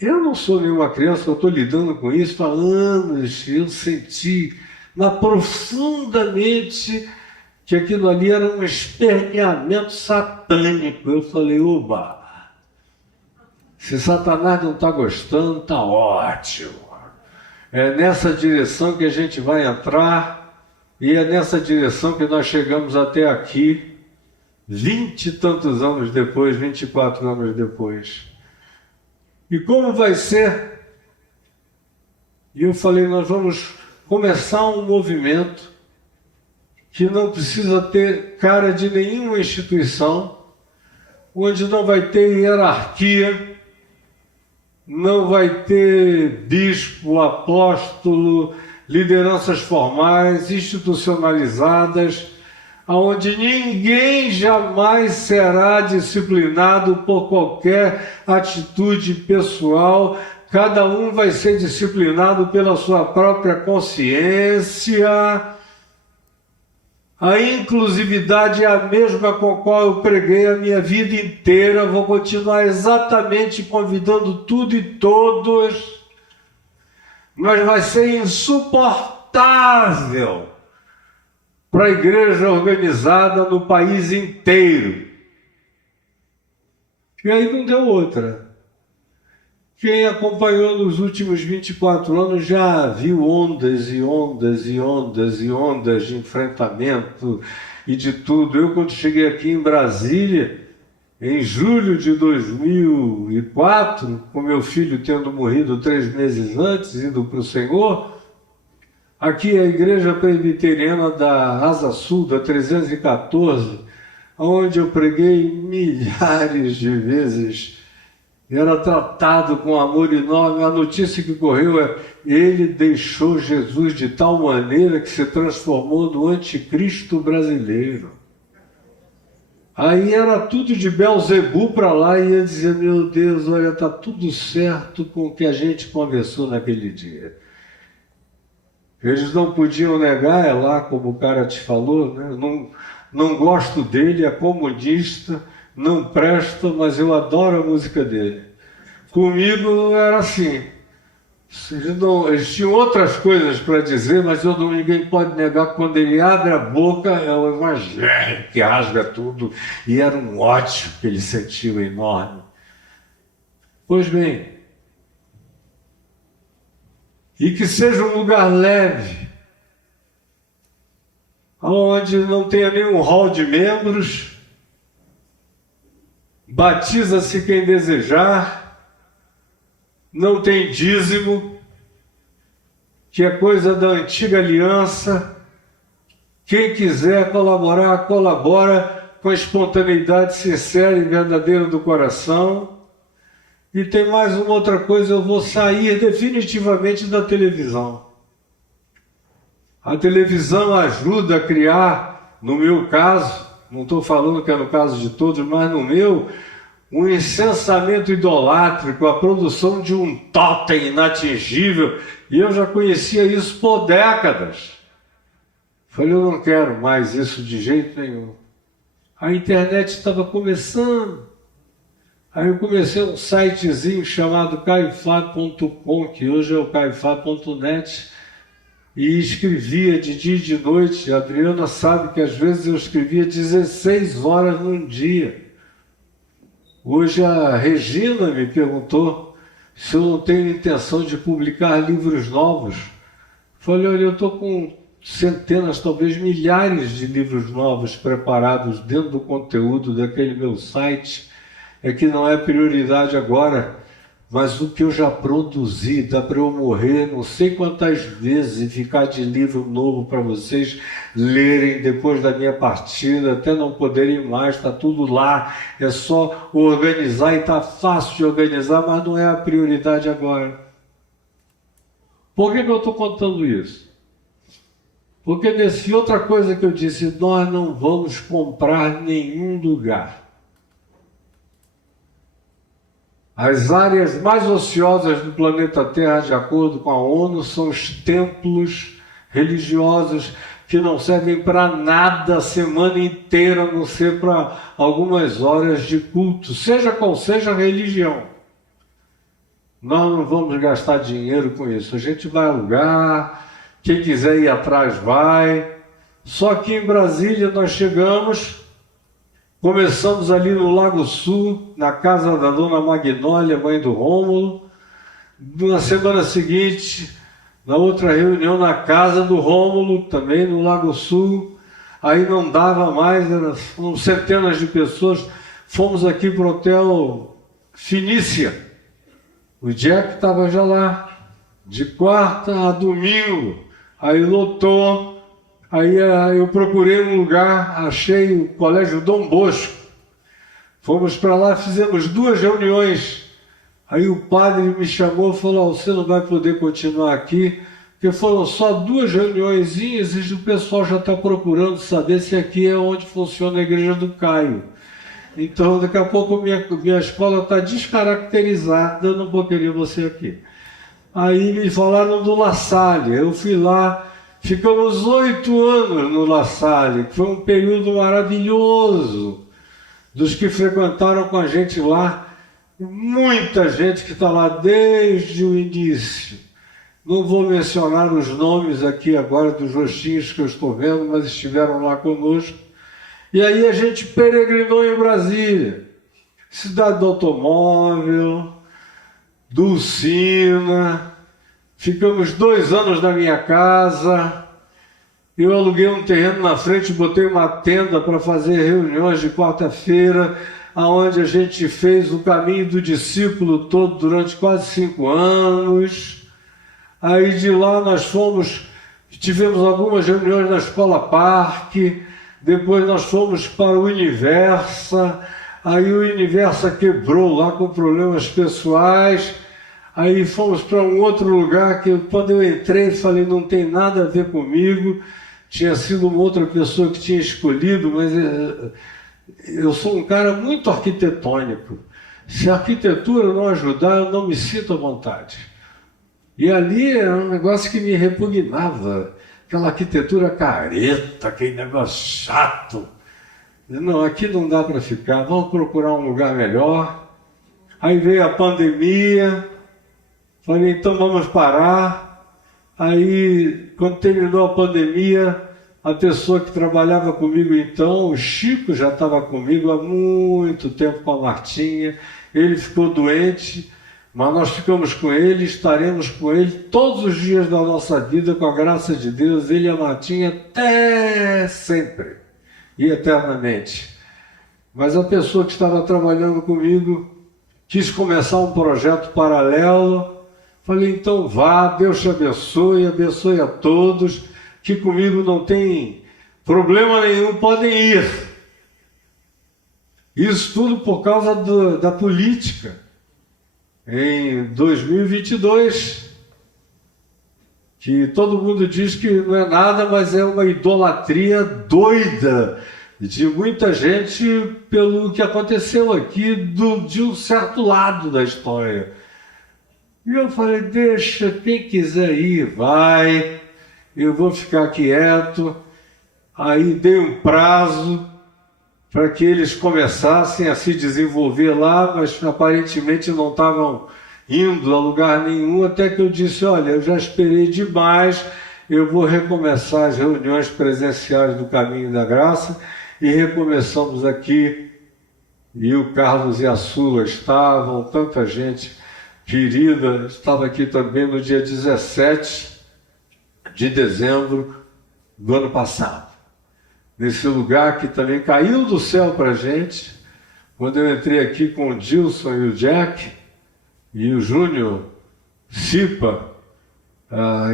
Eu não sou nenhuma criança, eu estou lidando com isso há anos, eu senti profundamente que aquilo ali era um esperneamento satânico. Eu falei, oba, se Satanás não está gostando, está ótimo. É nessa direção que a gente vai entrar, e é nessa direção que nós chegamos até aqui, 20 e tantos anos depois, 24 anos depois. E como vai ser? E eu falei, nós vamos começar um movimento que não precisa ter cara de nenhuma instituição, onde não vai ter hierarquia, não vai ter bispo, apóstolo, lideranças formais, institucionalizadas, onde ninguém jamais será disciplinado por qualquer atitude pessoal, cada um vai ser disciplinado pela sua própria consciência. A inclusividade é a mesma com a qual eu preguei a minha vida inteira, vou continuar exatamente convidando tudo e todos, mas vai ser insuportável para a igreja organizada no país inteiro. E aí não deu outra. Quem acompanhou nos últimos 24 anos já viu ondas e ondas e ondas e ondas de enfrentamento e de tudo. Eu, quando cheguei aqui em Brasília, em julho de 2004, com meu filho tendo morrido 3 meses antes, indo para o Senhor, aqui é a Igreja Presbiteriana da Asa Sul, da 314, onde eu preguei milhares de vezes, era tratado com amor enorme. A notícia que correu é: ele deixou Jesus de tal maneira que se transformou no anticristo brasileiro. Aí era tudo de Belzebu para lá, e ia dizer, meu Deus, olha, está tudo certo com o que a gente conversou naquele dia. Eles não podiam negar, é lá como o cara te falou, né? Não gosto dele, é comunista, não presta, mas eu adoro a música dele. Comigo era assim, eles tinham outras coisas para dizer, mas ninguém pode negar que quando ele abre a boca é o evangelho que rasga tudo, e era um ódio que ele sentiu enorme. Pois bem, e que seja um lugar leve, onde não tenha nenhum hall de membros, batiza-se quem desejar, não tem dízimo, que é coisa da antiga aliança, quem quiser colaborar, colabora com a espontaneidade sincera e verdadeira do coração. E tem mais uma outra coisa, eu vou sair definitivamente da televisão. A televisão ajuda a criar, no meu caso, não estou falando que é no caso de todos, mas no meu, um incensamento idolátrico, a produção de um tótem inatingível, e eu já conhecia isso por décadas. Falei, eu não quero mais isso de jeito nenhum. A internet estava começando. Aí eu comecei um sitezinho chamado caifá.com, que hoje é o caifá.net, e escrevia de dia e de noite. A Adriana sabe que às vezes eu escrevia 16 horas num dia. Hoje a Regina me perguntou se eu não tenho intenção de publicar livros novos. Falei, olha, eu estou com centenas, talvez milhares de livros novos preparados dentro do conteúdo daquele meu site. É que não é prioridade agora. mas o que eu já produzi, dá para eu morrer não sei quantas vezes e ficar de livro novo para vocês lerem depois da minha partida, até não poderem mais, está tudo lá, é só organizar e está fácil de organizar, mas não é a prioridade agora. Por que eu estou contando isso? Porque nesse outra coisa que eu disse, nós não vamos comprar nenhum lugar. As áreas mais ociosas do planeta Terra, de acordo com a ONU, são os templos religiosos que não servem para nada a semana inteira, a não ser para algumas horas de culto, seja qual seja a religião. Nós não vamos gastar dinheiro com isso. A gente vai alugar, quem quiser ir atrás vai. Só que em Brasília nós chegamos... Começamos ali no Lago Sul, na casa da dona Magnólia, mãe do Rômulo. Na semana seguinte, na outra reunião na casa do Rômulo, também no Lago Sul. Aí não dava mais, eram centenas de pessoas. Fomos aqui para o Hotel Finícia. O Jack estava já lá, de quarta a domingo. Aí lotou. Aí eu procurei um lugar, achei o Colégio Dom Bosco. Fomos para lá, fizemos 2 reuniões. Aí o padre me chamou e falou, você não vai poder continuar aqui, porque foram só 2 reuniõezinhas e o pessoal já está procurando saber se aqui é onde funciona a igreja do Caio. Então daqui a pouco minha escola está descaracterizada, eu não vou querer você aqui. Aí me falaram do La Salle, eu fui lá. Ficamos 8 anos no La Salle, que foi um período maravilhoso. Dos que frequentaram com a gente lá, muita gente que está lá desde o início. Não vou mencionar os nomes aqui agora dos rostinhos que eu estou vendo, mas estiveram lá conosco. E aí a gente peregrinou em Brasília. Cidade do automóvel, Dulcina. Ficamos 2 anos na minha casa. Eu aluguei um terreno na frente, botei uma tenda para fazer reuniões de quarta-feira, onde a gente fez o caminho do discípulo todo durante quase 5 anos. Aí de lá nós tivemos algumas reuniões na Escola Parque, depois nós fomos para o Universa, aí o Universa quebrou lá com problemas pessoais. Aí fomos para um outro lugar que quando eu entrei falei, não tem nada a ver comigo, tinha sido uma outra pessoa que tinha escolhido, mas eu sou um cara muito arquitetônico. Se a arquitetura não ajudar, eu não me sinto à vontade. E ali era um negócio que me repugnava, aquela arquitetura careta, aquele negócio chato. Não, aqui não dá para ficar, vamos procurar um lugar melhor. Aí veio a pandemia. Falei, então vamos parar. Aí, quando terminou a pandemia, a pessoa que trabalhava comigo então, o Chico, já estava comigo há muito tempo com a Martinha. Ele ficou doente, mas nós ficamos com ele, estaremos com ele todos os dias da nossa vida, com a graça de Deus, ele e a Martinha, até sempre e eternamente. Mas a pessoa que estava trabalhando comigo quis começar um projeto paralelo. Falei, então vá, Deus te abençoe a todos, que comigo não tem problema nenhum, podem ir. Isso tudo por causa da política. Em 2022, que todo mundo diz que não é nada, mas é uma idolatria doida de muita gente pelo que aconteceu aqui de um certo lado da história. E eu falei, deixa, quem quiser ir, vai, eu vou ficar quieto. Aí dei um prazo para que eles começassem a se desenvolver lá, mas aparentemente não estavam indo a lugar nenhum, até que eu disse, olha, eu já esperei demais, eu vou recomeçar as reuniões presenciais do Caminho da Graça, e recomeçamos aqui, e o Carlos e a Sula estavam, tanta gente querida, estava aqui também no dia 17 de dezembro do ano passado. Nesse lugar que também caiu do céu para a gente, quando eu entrei aqui com o Dilson e o Jack, e o Júnior Cipa,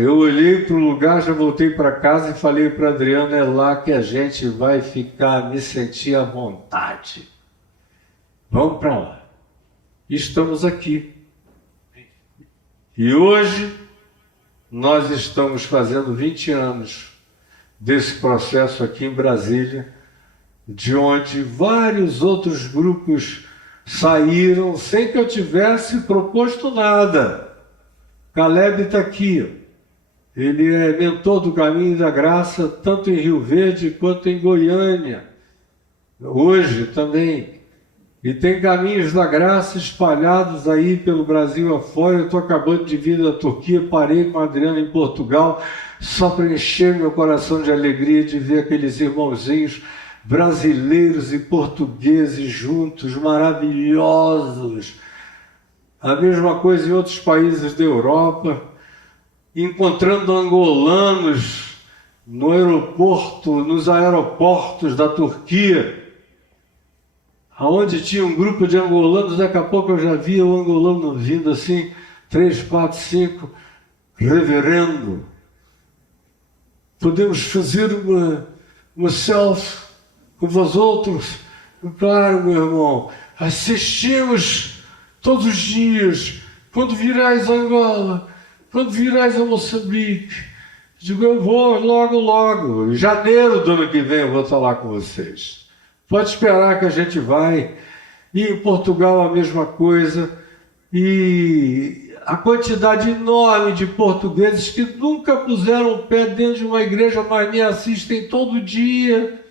eu olhei para o lugar, já voltei para casa e falei para a Adriana, é lá que a gente vai ficar, me sentir à vontade. Vamos para lá. Estamos aqui. E hoje nós estamos fazendo 20 anos desse processo aqui em Brasília, de onde vários outros grupos saíram sem que eu tivesse proposto nada. Caleb está aqui, ele é mentor do Caminho da Graça, tanto em Rio Verde quanto em Goiânia, hoje também. E tem Caminhos da Graça espalhados aí pelo Brasil afora. Eu estou acabando de vir da Turquia, parei com a Adriana em Portugal, só para encher meu coração de alegria de ver aqueles irmãozinhos brasileiros e portugueses juntos, maravilhosos. A mesma coisa em outros países da Europa, encontrando angolanos no aeroporto, nos aeroportos da Turquia, aonde tinha um grupo de angolanos. Daqui a pouco eu já via o angolano vindo assim, 3, 4, 5, reverendo. Podemos fazer uma selfie com vós outros? Claro, meu irmão, assistimos todos os dias, quando virais a Angola, quando virais a Moçambique. Digo, eu vou logo, logo, em janeiro do ano que vem eu vou estar lá com vocês. Pode esperar que a gente vai. E em Portugal a mesma coisa. E a quantidade enorme de portugueses que nunca puseram o pé dentro de uma igreja, mas me assistem todo dia,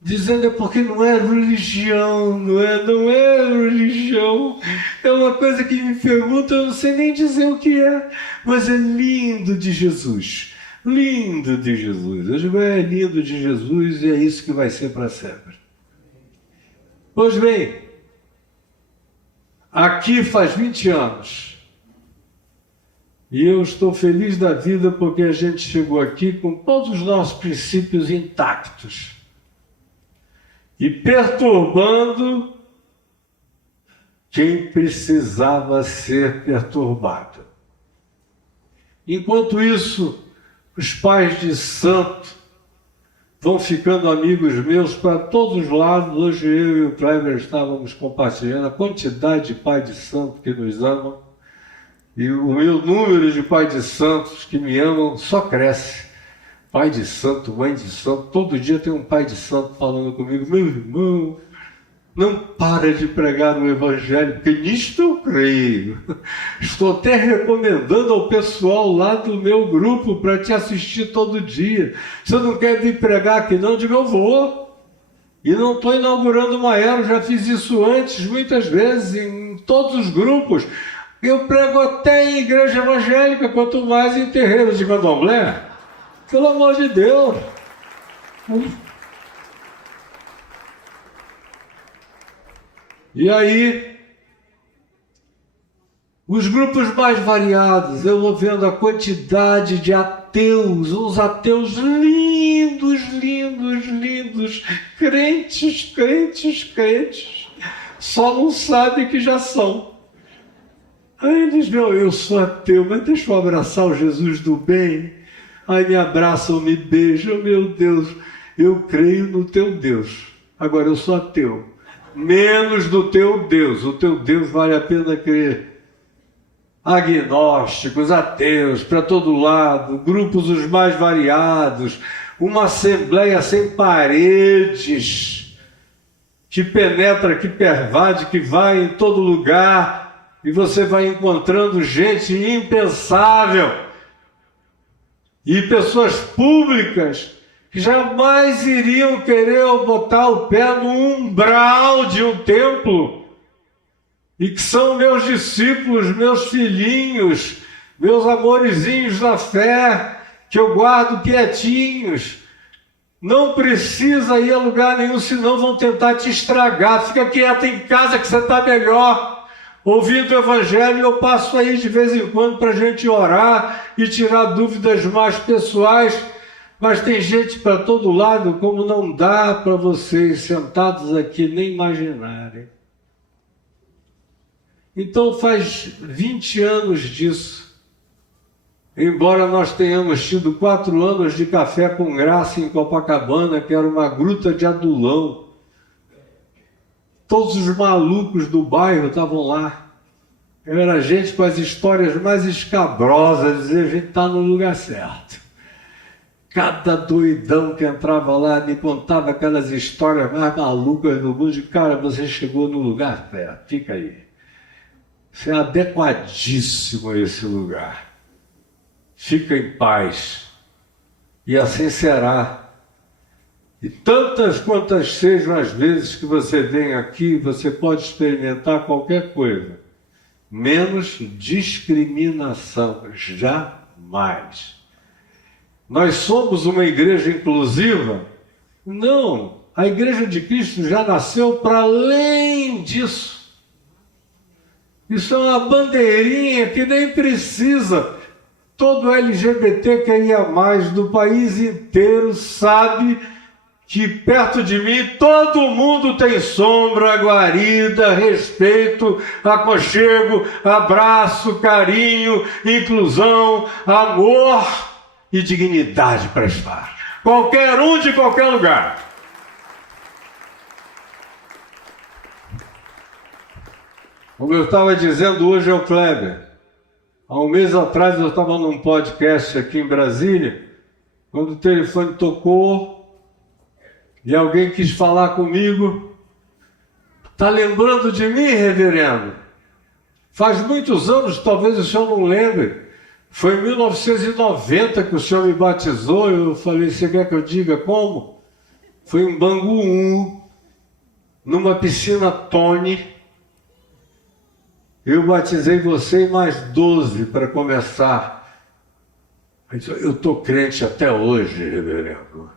dizendo é porque não é religião, não é religião. É uma coisa que me perguntam, eu não sei nem dizer o que é, mas é lindo de Jesus. Lindo de Jesus. Eu digo, é lindo de Jesus e é isso que vai ser para sempre. Pois bem, aqui faz 20 anos e eu estou feliz da vida porque a gente chegou aqui com todos os nossos princípios intactos e perturbando quem precisava ser perturbado. Enquanto isso, os pais de santo vão ficando amigos meus para todos os lados. Hoje eu e o Kleber estávamos compartilhando a quantidade de pai de santo que nos amam. E o meu número de pai de santos que me amam só cresce. Pai de santo, mãe de santo, todo dia tem um pai de santo falando comigo, meu irmão, não para de pregar no Evangelho, porque nisto eu creio. Estou até recomendando ao pessoal lá do meu grupo para te assistir todo dia. Você não quer vir pregar aqui não? Eu digo, eu vou. E não estou inaugurando uma era, já fiz isso antes, muitas vezes, em todos os grupos. Eu prego até em igreja evangélica, quanto mais em terreiros de candomblé. Pelo amor de Deus. E aí, os grupos mais variados, eu vou vendo a quantidade de ateus, uns ateus lindos, lindos, lindos, crentes, crentes, crentes, só não sabem que já são. Aí eles, eu sou ateu, mas deixa eu abraçar o Jesus do bem. Aí me abraçam, me beijam, meu Deus, eu creio no teu Deus, agora eu sou ateu. Menos do teu Deus, o teu Deus vale a pena crer. Agnósticos, ateus, para todo lado, grupos os mais variados, uma assembleia sem paredes, que penetra, que pervade, que vai em todo lugar, e você vai encontrando gente impensável, e pessoas públicas, que jamais iriam querer botar o pé no umbral de um templo, e que são meus discípulos, meus filhinhos, meus amorzinhos da fé, que eu guardo quietinhos. Não precisa ir a lugar nenhum, senão vão tentar te estragar. Fica quieto em casa que você está melhor. Ouvindo o Evangelho, eu passo aí de vez em quando para a gente orar e tirar dúvidas mais pessoais. Mas tem gente para todo lado, como não dá para vocês sentados aqui nem imaginarem. Então faz 20 anos disso. Embora nós tenhamos tido 4 anos de café com graça em Copacabana, que era uma gruta de adulão. Todos os malucos do bairro estavam lá. Era gente com as histórias mais escabrosas, dizer, a gente está no lugar certo. Cada doidão que entrava lá me contava aquelas histórias mais malucas do mundo. De cara, você chegou no lugar certo, fica aí. Isso é adequadíssimo a esse lugar. Fica em paz. E assim será. E tantas quantas sejam as vezes que você vem aqui, você pode experimentar qualquer coisa. Menos discriminação. Jamais. Nós somos uma igreja inclusiva? Não. A igreja de Cristo já nasceu para além disso. Isso é uma bandeirinha que nem precisa. Todo LGBTQIA+, do país inteiro sabe que perto de mim todo mundo tem sombra, guarida, respeito, aconchego, abraço, carinho, inclusão, amor e dignidade para estar. Qualquer um de qualquer lugar. Como eu estava dizendo hoje ao Kleber, há um mês atrás eu estava num podcast aqui em Brasília, quando o telefone tocou e alguém quis falar comigo. Está lembrando de mim, reverendo? Faz muitos anos, talvez o senhor não lembre. Foi em 1990 que o senhor me batizou. Eu falei, você quer que eu diga como? Foi em Bangu 1, numa piscina Tony. Eu batizei você e mais 12 para começar. Eu estou crente até hoje, reverendo.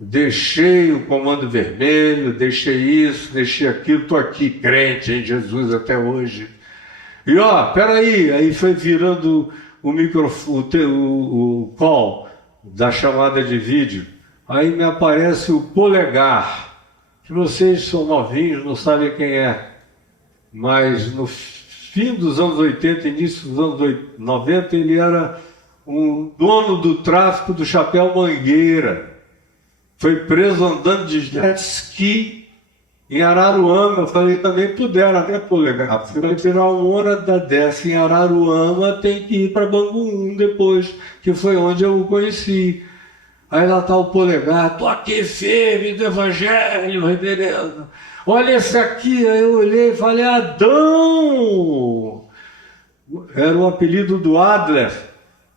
Deixei o Comando Vermelho, deixei isso, deixei aquilo, estou aqui crente em Jesus até hoje. E peraí, aí foi virando o microfone, o call da chamada de vídeo. Aí me aparece o Polegar, que vocês são novinhos, não sabem quem é. Mas no fim dos anos 80, início dos anos 90, ele era um dono do tráfico do Chapéu Mangueira. Foi preso andando de jet ski em Araruama. Eu falei, também puderam, até Polegar. Você vai tirar uma hora da dessa em Araruama, tem que ir para Bangu 1 depois, que foi onde eu o conheci. Aí lá está o Polegar, estou aqui firme do Evangelho, reverendo. Olha esse aqui. Aí eu olhei e falei, Adão! Era o apelido do Adler,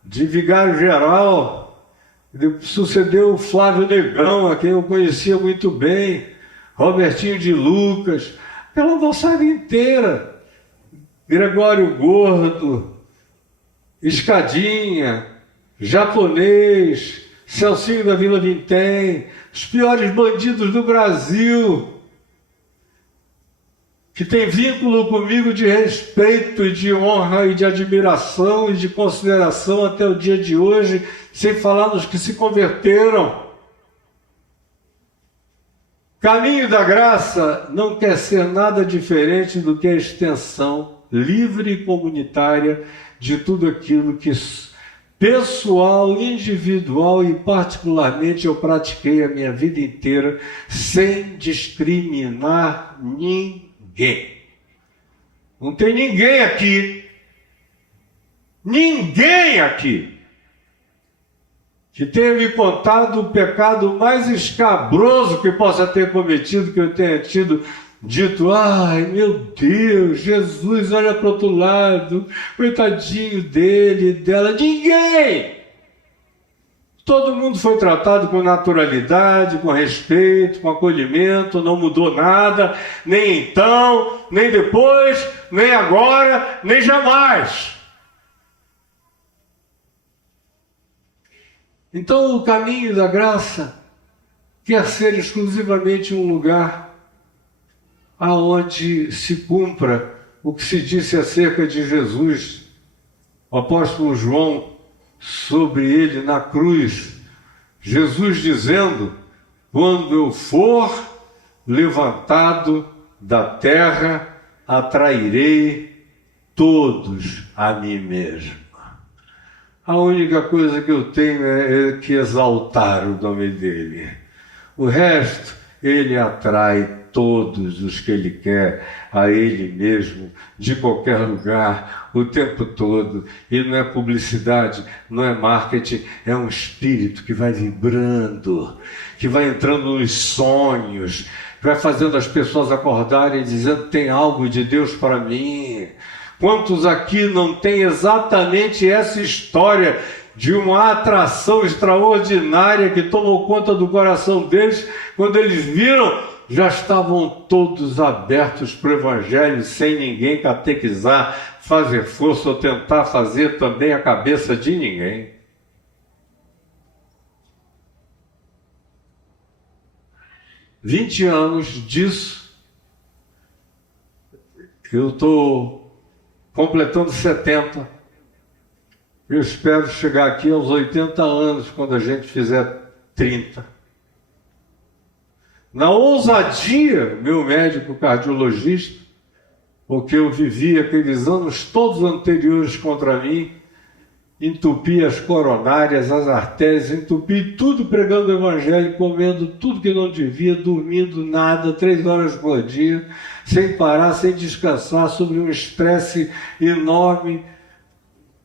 de vigário-geral. Sucedeu o Flávio Negrão, a quem eu conhecia muito bem, Robertinho de Lucas, aquela moçada inteira, Gregório Gordo, Escadinha, Japonês, Celcinho da Vila Vintém, os piores bandidos do Brasil, que tem vínculo comigo de respeito e de honra e de admiração e de consideração até o dia de hoje, sem falar nos que se converteram. Caminho da Graça não quer ser nada diferente do que a extensão livre e comunitária de tudo aquilo que pessoal, individual e particularmente eu pratiquei a minha vida inteira sem discriminar ninguém. Não tem ninguém aqui que tenha me contado o pecado mais escabroso que possa ter cometido, que eu tenha tido dito, ai meu Deus, Jesus olha para o outro lado, coitadinho dele, dela. Ninguém! Todo mundo foi tratado com naturalidade, com respeito, com acolhimento, não mudou nada, nem então, nem depois, nem agora, nem jamais. Então o caminho da graça quer ser exclusivamente um lugar aonde se cumpra o que se disse acerca de Jesus. O apóstolo João, sobre ele na cruz, Jesus dizendo, quando eu for levantado da terra, atrairei todos a mim mesmo. A única coisa que eu tenho é que exaltar o nome dele. O resto, ele atrai todos os que ele quer a ele mesmo, de qualquer lugar, o tempo todo. E não é publicidade, não é marketing, é um espírito que vai vibrando, que vai entrando nos sonhos, vai fazendo as pessoas acordarem dizendo: tem algo de Deus para mim. Quantos aqui não têm exatamente essa história de uma atração extraordinária que tomou conta do coração deles? Quando eles viram, já estavam todos abertos para o Evangelho, sem ninguém catequizar, fazer força ou tentar fazer também a cabeça de ninguém. "20 anos disso, eu estou completando 70. Eu espero chegar aqui aos 80 anos, quando a gente fizer 30. Na ousadia, meu médico cardiologista, porque eu vivi aqueles anos todos anteriores contra mim, entupi as coronárias, as artérias, entupi tudo pregando o Evangelho, comendo tudo que não devia, dormindo nada, 3 horas por dia, sem parar, sem descansar, sobre um estresse enorme.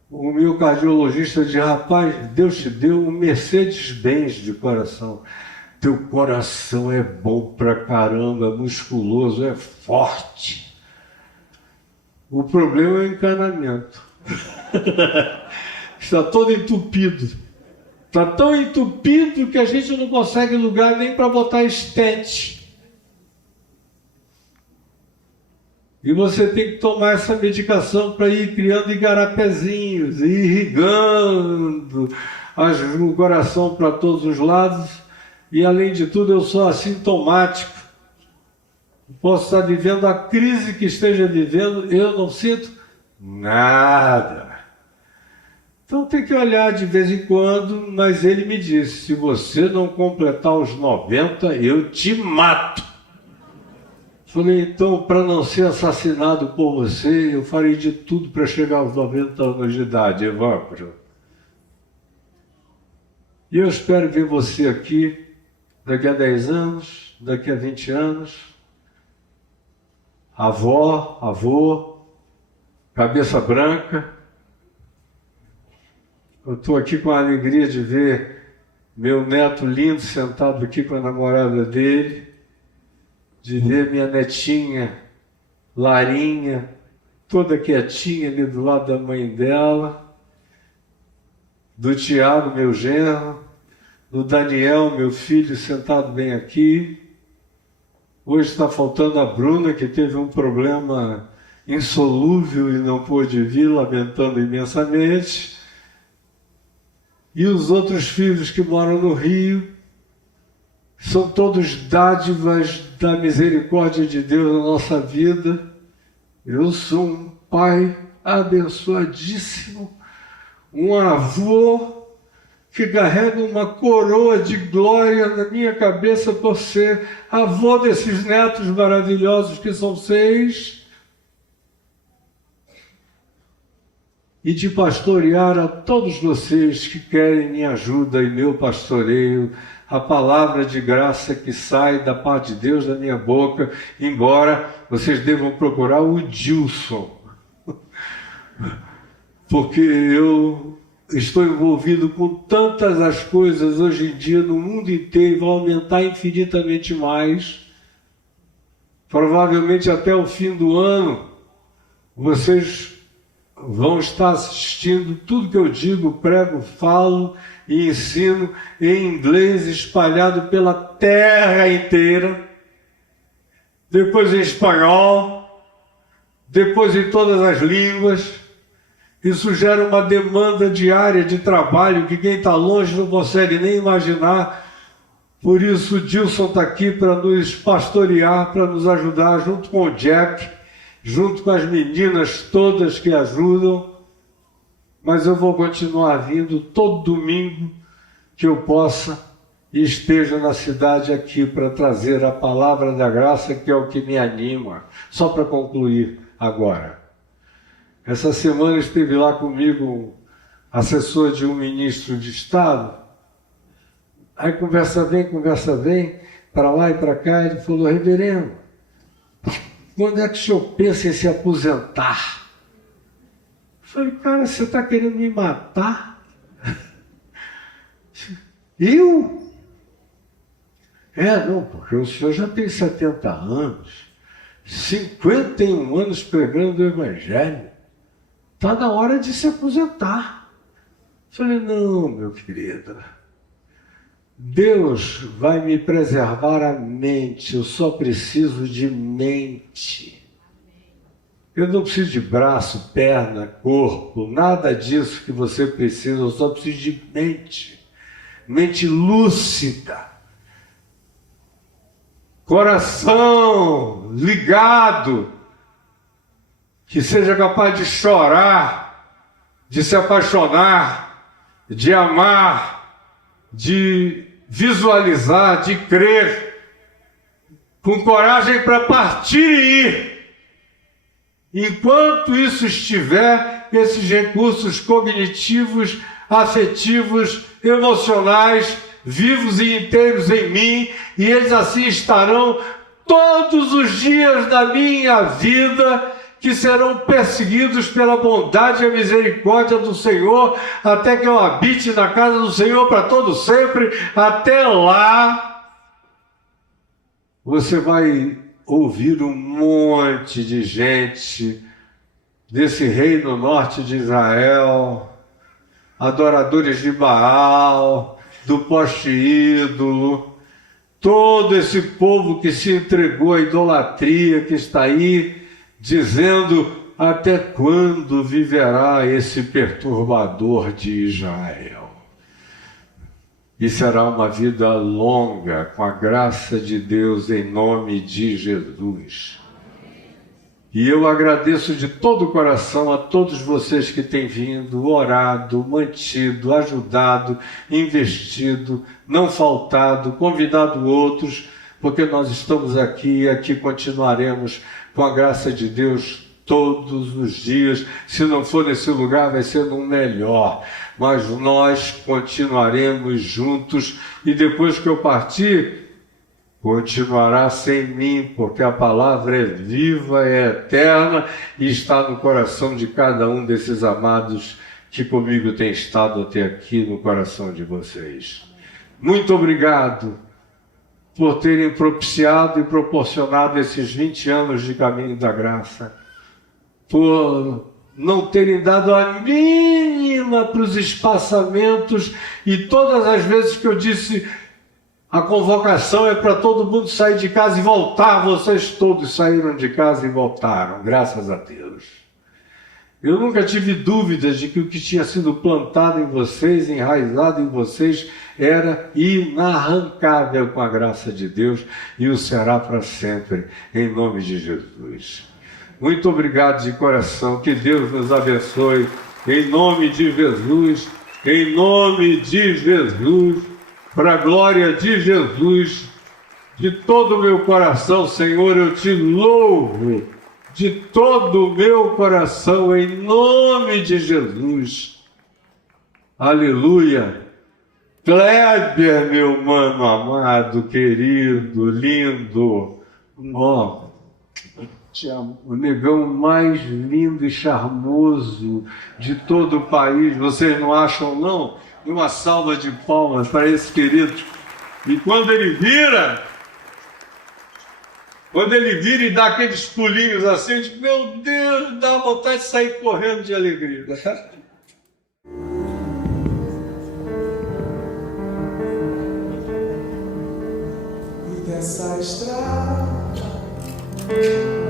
O meu cardiologista disse: rapaz, Deus te deu um Mercedes-Benz de coração. Teu coração é bom pra caramba, é musculoso, é forte. O problema é o encanamento. Está todo entupido. Está tão entupido que a gente não consegue lugar nem para botar estente. E você tem que tomar essa medicação para ir criando igarapézinhos, ir irrigando o coração para todos os lados. E, além de tudo, eu sou assintomático. Posso estar vivendo a crise que esteja vivendo, eu não sinto nada. Então tem que olhar de vez em quando, mas ele me disse: se você não completar os 90, eu te mato. Falei: então, para não ser assassinado por você, eu farei de tudo para chegar aos 90 anos de idade, Evandro. E eu espero ver você aqui daqui a 10 anos, daqui a 20 anos, avó, avô, cabeça branca. Eu estou aqui com a alegria de ver meu neto lindo sentado aqui com a namorada dele, de ver minha netinha, Larinha, toda quietinha ali do lado da mãe dela, do Tiago, meu genro, do Daniel, meu filho, sentado bem aqui. Hoje está faltando a Bruna, que teve um problema insolúvel e não pôde vir, lamentando imensamente. E os outros filhos que moram no Rio, são todos dádivas da misericórdia de Deus na nossa vida. Eu sou um pai abençoadíssimo, um avô que carrega uma coroa de glória na minha cabeça por ser avô desses netos maravilhosos que são 6, e de pastorear a todos vocês que querem minha ajuda e meu pastoreio, a palavra de graça que sai da parte de Deus da minha boca, embora vocês devam procurar o Dilson, porque eu estou envolvido com tantas as coisas hoje em dia no mundo inteiro, vão aumentar infinitamente mais. Provavelmente até o fim do ano, vocês vão estar assistindo tudo que eu digo, prego, falo e ensino em inglês, espalhado pela terra inteira, depois em espanhol, depois em todas as línguas. Isso gera uma demanda diária de trabalho que quem está longe não consegue nem imaginar. Por isso o Dilson está aqui para nos pastorear, para nos ajudar, junto com o Jack, junto com as meninas todas que ajudam. Mas eu vou continuar vindo todo domingo que eu possa e esteja na cidade aqui para trazer a palavra da graça, que é o que me anima. Só para concluir agora. Essa semana esteve lá comigo um assessor de um ministro de Estado. Aí conversa vem, para lá e para cá. Ele falou: reverendo, quando é que o senhor pensa em se aposentar? Eu falei: cara, você está querendo me matar? Eu? Não, porque o senhor já tem 70 anos, 51 anos pregando o Evangelho. Está na hora de se aposentar. Eu falei: não, meu querido, Deus vai me preservar a mente, eu só preciso de mente. Eu não preciso de braço, perna, corpo, nada disso que você precisa, eu só preciso de mente. Mente lúcida. Coração ligado, que seja capaz de chorar, de se apaixonar, de amar, de visualizar, de crer, com coragem para partir e ir. Enquanto isso estiver, esses recursos cognitivos, afetivos, emocionais, vivos e inteiros em mim, e eles assim estarão todos os dias da minha vida, que serão perseguidos pela bondade e a misericórdia do Senhor, até que eu habite na casa do Senhor para todo sempre. Até lá, você vai ouvir um monte de gente desse reino norte de Israel, adoradores de Baal, do poste ídolo, todo esse povo que se entregou à idolatria, que está aí dizendo: até quando viverá esse perturbador de Israel? E será uma vida longa, com a graça de Deus, em nome de Jesus. E eu agradeço de todo o coração a todos vocês que têm vindo, orado, mantido, ajudado, investido, não faltado, convidado outros, porque nós estamos aqui e aqui continuaremos com a graça de Deus todos os dias. Se não for nesse lugar, vai ser num melhor. Mas nós continuaremos juntos, e depois que eu partir, continuará sem mim, porque a palavra é viva, é eterna e está no coração de cada um desses amados que comigo tem estado até aqui no coração de vocês. Muito obrigado por terem propiciado e proporcionado esses 20 anos de caminho da graça, por não terem dado a mínima para os espaçamentos, e todas as vezes que eu disse: a convocação é para todo mundo sair de casa e voltar, vocês todos saíram de casa e voltaram, graças a Deus. Eu nunca tive dúvidas de que o que tinha sido plantado em vocês, enraizado em vocês, era inarrancável com a graça de Deus, e o será para sempre, em nome de Jesus. Muito obrigado de coração, que Deus nos abençoe, em nome de Jesus, em nome de Jesus, para a glória de Jesus, de todo o meu coração, Senhor, eu te louvo, de todo o meu coração, em nome de Jesus. Aleluia. Kleber, meu mano amado, querido, lindo, te amo. O negão mais lindo e charmoso de todo o país, vocês não acham, não? Uma salva de palmas para esse querido. E quando ele vira e dá aqueles pulinhos assim, eu digo: meu Deus, dá vontade de sair correndo de alegria. E dessa estrada eu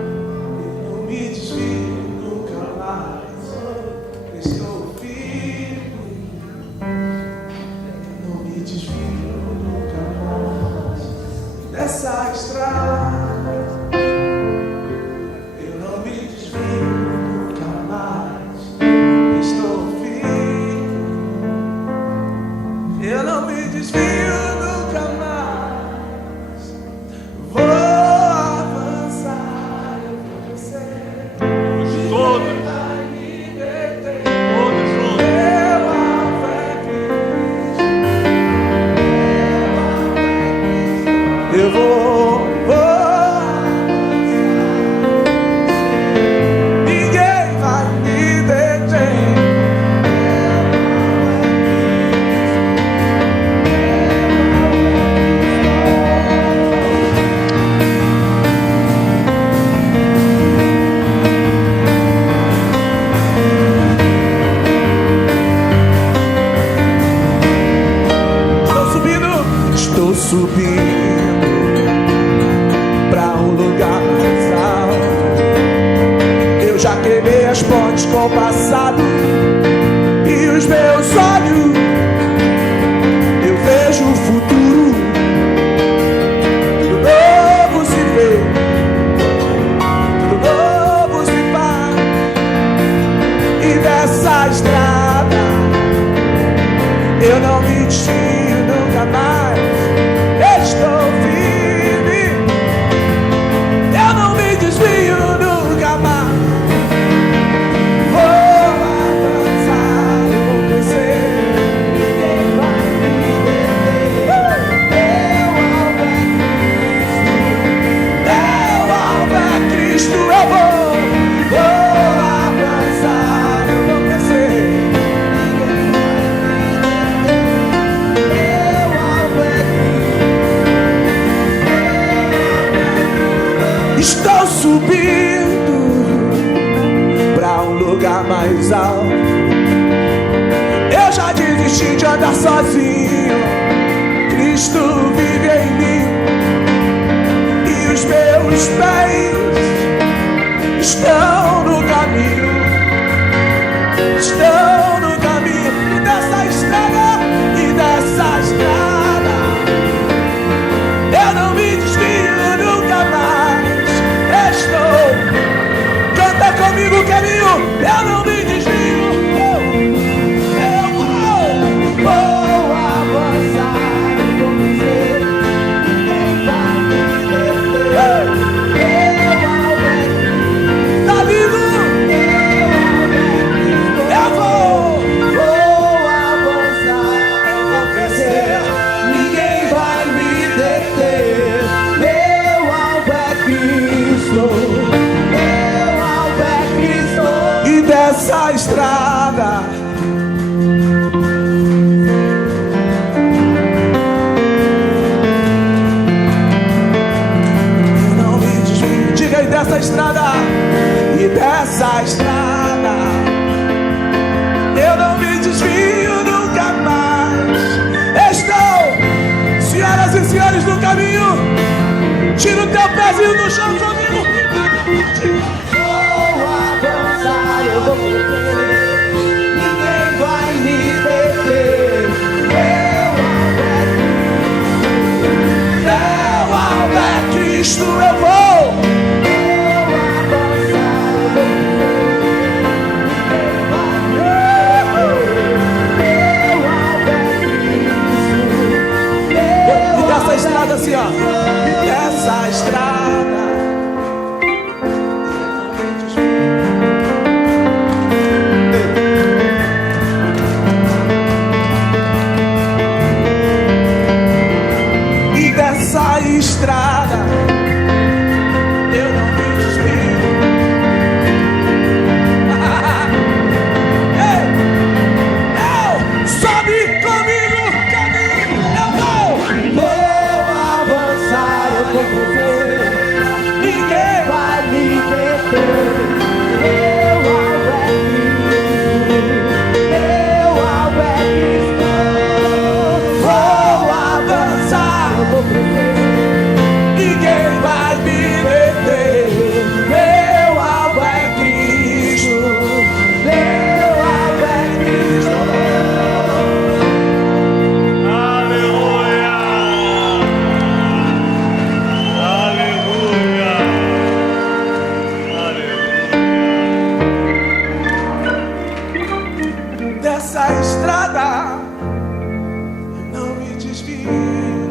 não me desvio nunca mais. Estou firme, não me desvio nunca mais. Dessa estrada eu não me desvio nunca mais. Estou firme, eu não me desvio nunca mais. Vou avançar, eu vou crescer. Todos. Vai me subindo pra um lugar mais alto. Eu já queimei as pontes com o passado e os meus olhos eu vejo o futuro. Tudo novo se vê, tudo novo se faz. E dessa estrada eu não me desvio nunca mais. Estou firme, eu não me desvio nunca mais. Vou avançar, eu vou crescer. Ninguém vai me deter. Eu ao pé Cristo eu vou. Vou avançar, eu vou crescer. Estou subindo pra um lugar mais alto. Eu já desisti de andar sozinho. Cristo vive em mim e os meus pés estão no caminho. Estão no caminho e dessa estrada, eu não me desvio nunca mais. Estou, canta comigo o caminho, eu não me desvio. Eu vou avançar, eu vou dizer, ninguém vai me deter. Tá vivo? Eu vou avançar, eu vou crescer. Ninguém vai me deter. Meu alvo é Cristo, meu alvo é Cristo. E dessa estrada eu não me desvio. Diga, e dessa estrada, e dessa estrada eu não me desvio nunca mais. Estou, senhoras e senhores do caminho, tira o teu pezinho do chão comigo. Vou avançar, eu vou crescer. Ninguém vai me deter. Meu alvo é Cristo, eu vou. Estrada assim, ó. E dessa estrada e dessa estrada eu não me desvio. Sobe comigo, caminho, eu vou avançar, eu vou correr. Ninguém vai me deter. Meu alvo é Cristo. Vou avançar, eu vou correr. Ninguém vai me deter. Meu alvo é Cristo. Meu alvo é Cristo. Dessa estrada eu não me desvio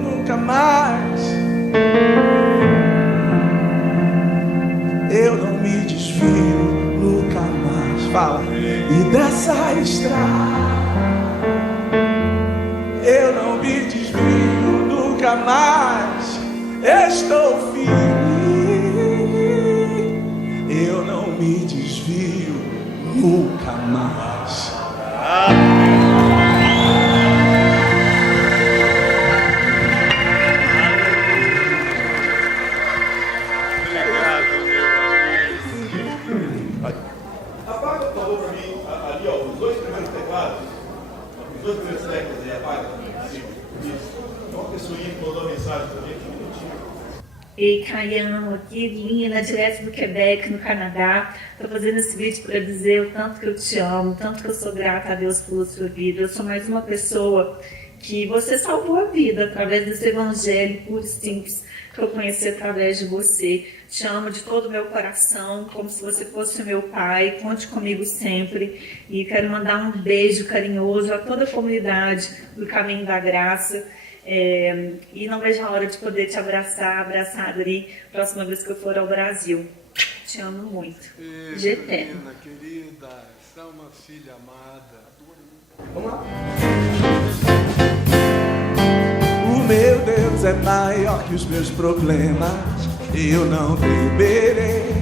nunca mais. Eu não me desvio nunca mais. Fala. E dessa estrada eu não me desvio nunca mais. Estou firme, eu não me desvio nunca mais. Apaga, por favor, para mim, ali, ó, os dois primeiros teclados, os dois primeiros teclas aí, apaga. Isso. Então, a pessoa Suíno mandou uma mensagem também. Ei, Caiano, aqui, linda, direto do Quebec, no Canadá. Estou fazendo esse vídeo para dizer o tanto que eu te amo, o tanto que eu sou grata a Deus pela sua vida. Eu sou mais uma pessoa que você salvou a vida através desse evangelho puro e simples que eu conheci através de você. Te amo de todo o meu coração, como se você fosse o meu pai. Conte comigo sempre. E quero mandar um beijo carinhoso a toda a comunidade do Caminho da Graça. E não vejo a hora de poder te abraçar a Adri, próxima vez que eu for ao Brasil. Te amo muito. De eterno. Querida, você é uma filha amada. Vamos lá. O meu Deus é maior que os meus problemas, e eu não temerei.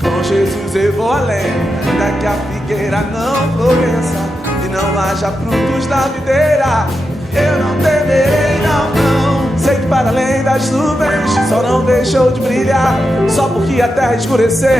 Com Jesus eu vou além, ainda que a figueira não floresça e não haja frutos da videira. Eu não temerei, não. Sei que para além das nuvens o sol não deixou de brilhar, só porque a terra escureceu.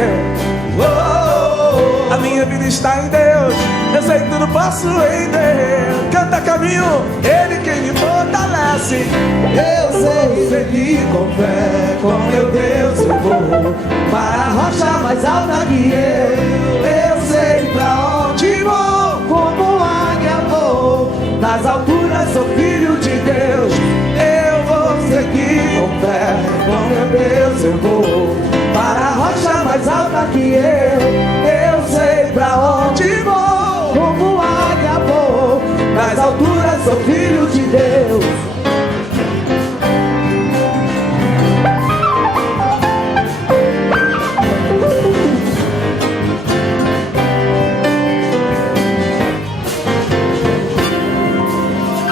A minha vida está em Deus, eu sei que tudo posso em Deus. Canta caminho, Ele quem me fortalece. Eu sei seguir com fé, com meu Deus eu vou para a rocha mais alta que eu sei pra onde vou, como águia vou. Nas alturas sou filho de Deus. Eu vou seguir com fé, com meu Deus eu vou para a rocha mais alta que eu sei pra onde vou, como águia vou. Nas alturas sou filho de Deus.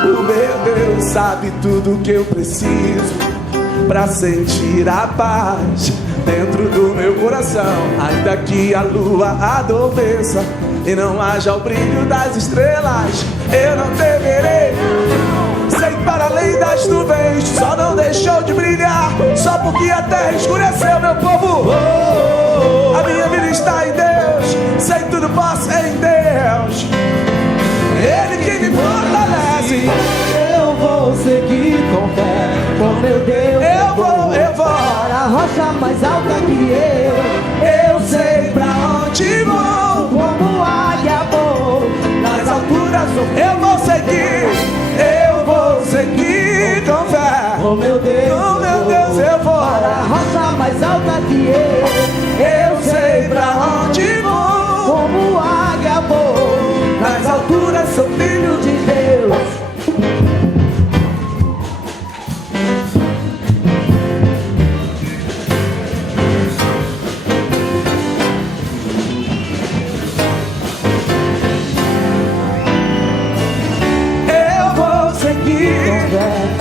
O meu Deus sabe tudo que eu preciso pra sentir a paz dentro do meu coração, ainda que a lua adormeça e não haja o brilho das estrelas. Eu não temerei, sei que para além das nuvens o sol não deixou de brilhar, só porque a terra escureceu, meu povo. A minha vida está em Deus, sei que tudo posso em Deus. Ele que me fortalece. Eu vou seguir com fé, com meu Deus eu vou para a rocha mais alta que eu sei pra onde vou, como águia vou. Nas alturas eu vou seguir com fé, com meu Deus eu vou para a rocha mais alta que eu sei pra onde vou, como águia vou. Nas alturas sou filho de Deus.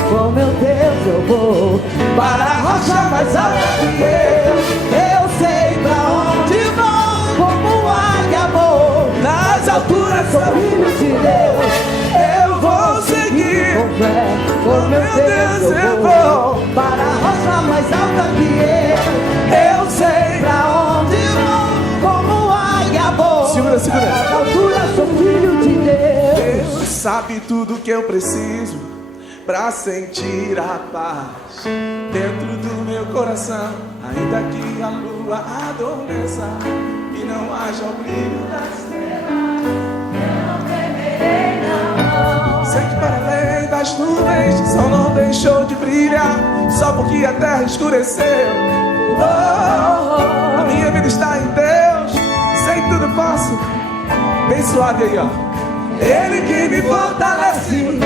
Com meu Deus eu vou para a rocha mais alta que eu sei pra onde vou, como águia vou. Nas alturas sou filho de Deus. Eu vou seguir com fé, com meu Deus eu vou para a rocha mais alta que eu sei pra onde vou, como águia vou. Segura. Nas alturas sou filho de Deus. Deus sabe tudo que eu preciso pra sentir a paz dentro do meu coração, ainda que a lua adormeça e não haja o brilho das estrelas. Eu não temerei, não. Sei que para além das nuvens o sol não deixou de brilhar, só porque a terra escureceu. A minha vida está em Deus, sei que tudo posso. Bem suave aí, ó. Ele que me fortalece.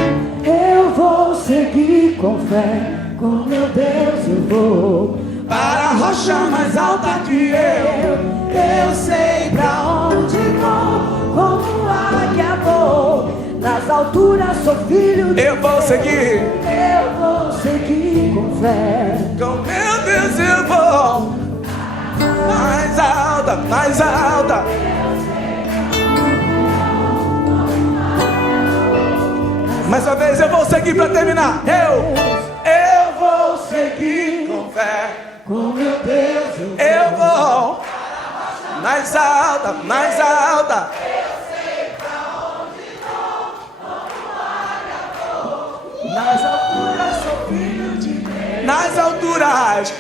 Eu vou seguir com fé, com meu Deus eu vou para a rocha mais alta que eu sei pra onde vou, como águia vou. Nas alturas sou filho de Deus. Eu vou seguir com fé, com meu Deus eu vou mais alta, mais alta. Mais uma vez eu vou seguir pra terminar. Eu vou seguir com fé, com meu Deus eu vou mais alta, mais alta. Eu sei pra onde vou, como águia vou. Nas alturas sou filho. nas alturas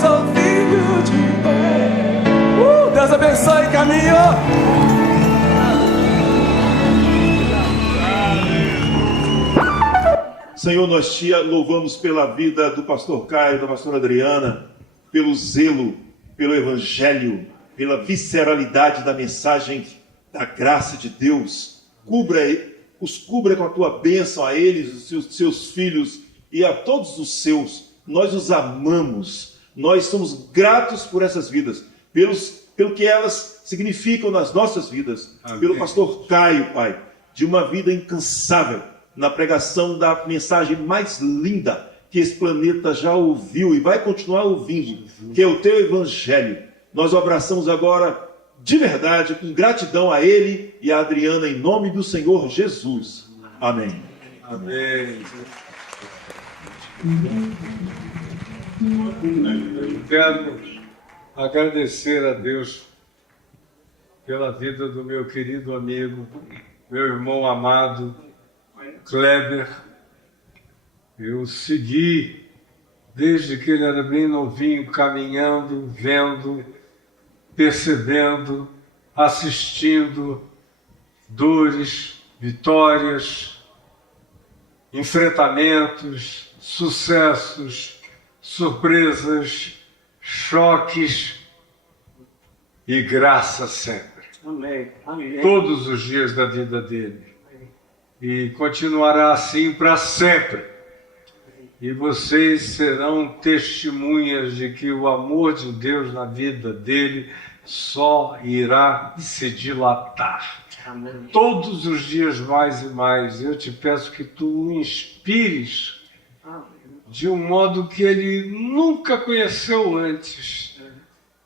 sou filho de Deus. Deus abençoe, caminho. Senhor, nós te louvamos pela vida do pastor Caio, da pastora Adriana, pelo zelo, pelo evangelho, pela visceralidade da mensagem da graça de Deus. Os cubra com a tua bênção a eles, os seus filhos e a todos os seus. Nós os amamos, nós somos gratos por essas vidas, pelo que elas significam nas nossas vidas. Amém. Pelo pastor Caio, Pai, de uma vida incansável, na pregação da mensagem mais linda que esse planeta já ouviu e vai continuar ouvindo, que é o teu evangelho. Nós o abraçamos agora de verdade, com gratidão a ele e a Adriana, em nome do Senhor Jesus. Amém. Amém. Eu quero agradecer a Deus pela vida do meu querido amigo, meu irmão amado, Kleber. Eu segui, desde que ele era bem novinho, caminhando, vendo, percebendo, assistindo dores, vitórias, enfrentamentos, sucessos, surpresas, choques e graça sempre. Amém. Amém. Todos os dias da vida dele. E continuará assim para sempre. E vocês serão testemunhas de que o amor de Deus na vida dele só irá se dilatar. Amém. Todos os dias mais e mais. Eu te peço que tu o inspires de um modo que ele nunca conheceu antes.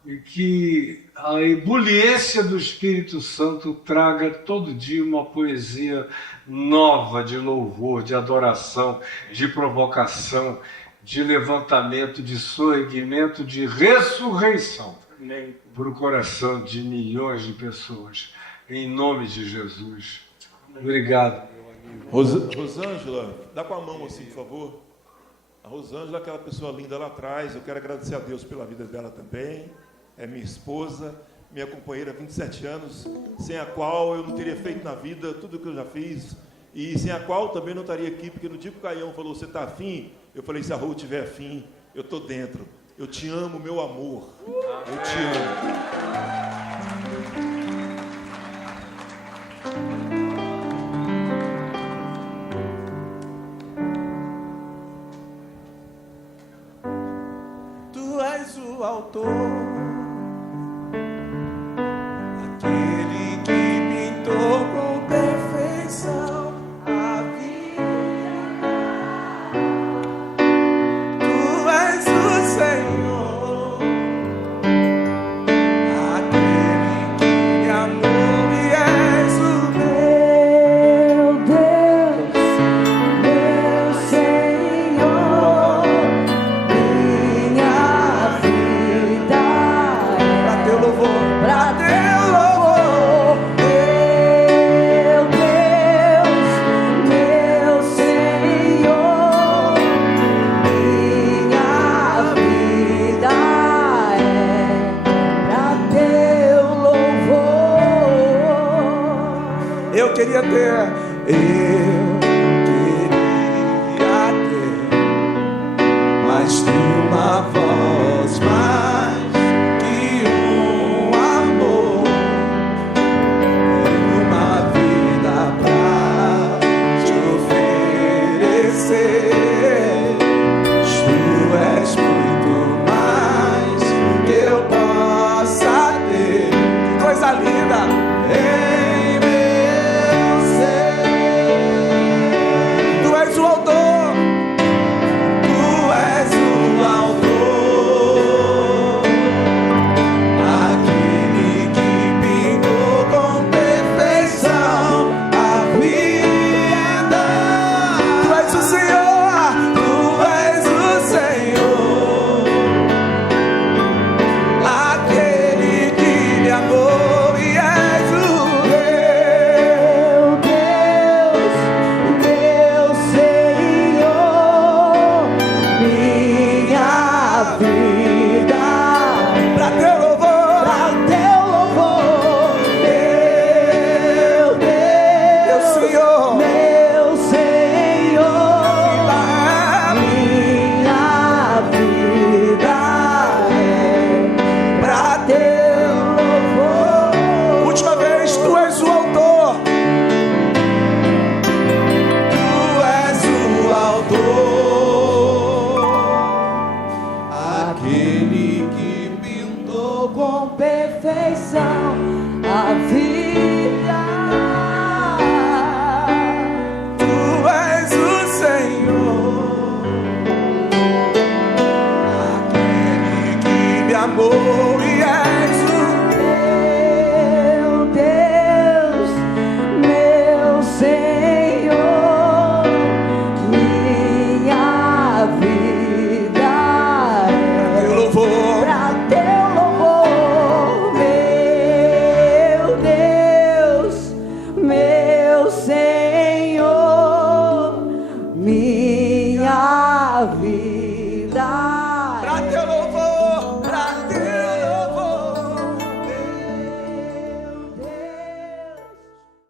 E que a ebuliência do Espírito Santo traga todo dia uma poesia nova de louvor, de adoração, de provocação, de levantamento, de soerguimento, de ressurreição para o coração de milhões de pessoas. Em nome de Jesus. Obrigado, meu amigo. Rosângela, dá com a mão assim, por favor. A Rosângela, aquela pessoa linda lá atrás, eu quero agradecer a Deus pela vida dela também. É minha esposa, minha companheira há 27 anos, sem a qual eu não teria feito na vida tudo o que eu já fiz, e sem a qual também não estaria aqui, porque no dia que o Caião falou, você está afim? Eu falei, se a Rô estiver afim, eu estou dentro. Eu te amo, meu amor. Eu te amo. Tu és o autor, aquele que pintou com perfeição a vida. Tu és o Senhor, aquele que me amou e és o meu Deus, meu Senhor. Minha vida é pra teu louvor, pra teu louvor. Meu Deus, meu Senhor. Minha vida é pra teu louvor. Eu queria ter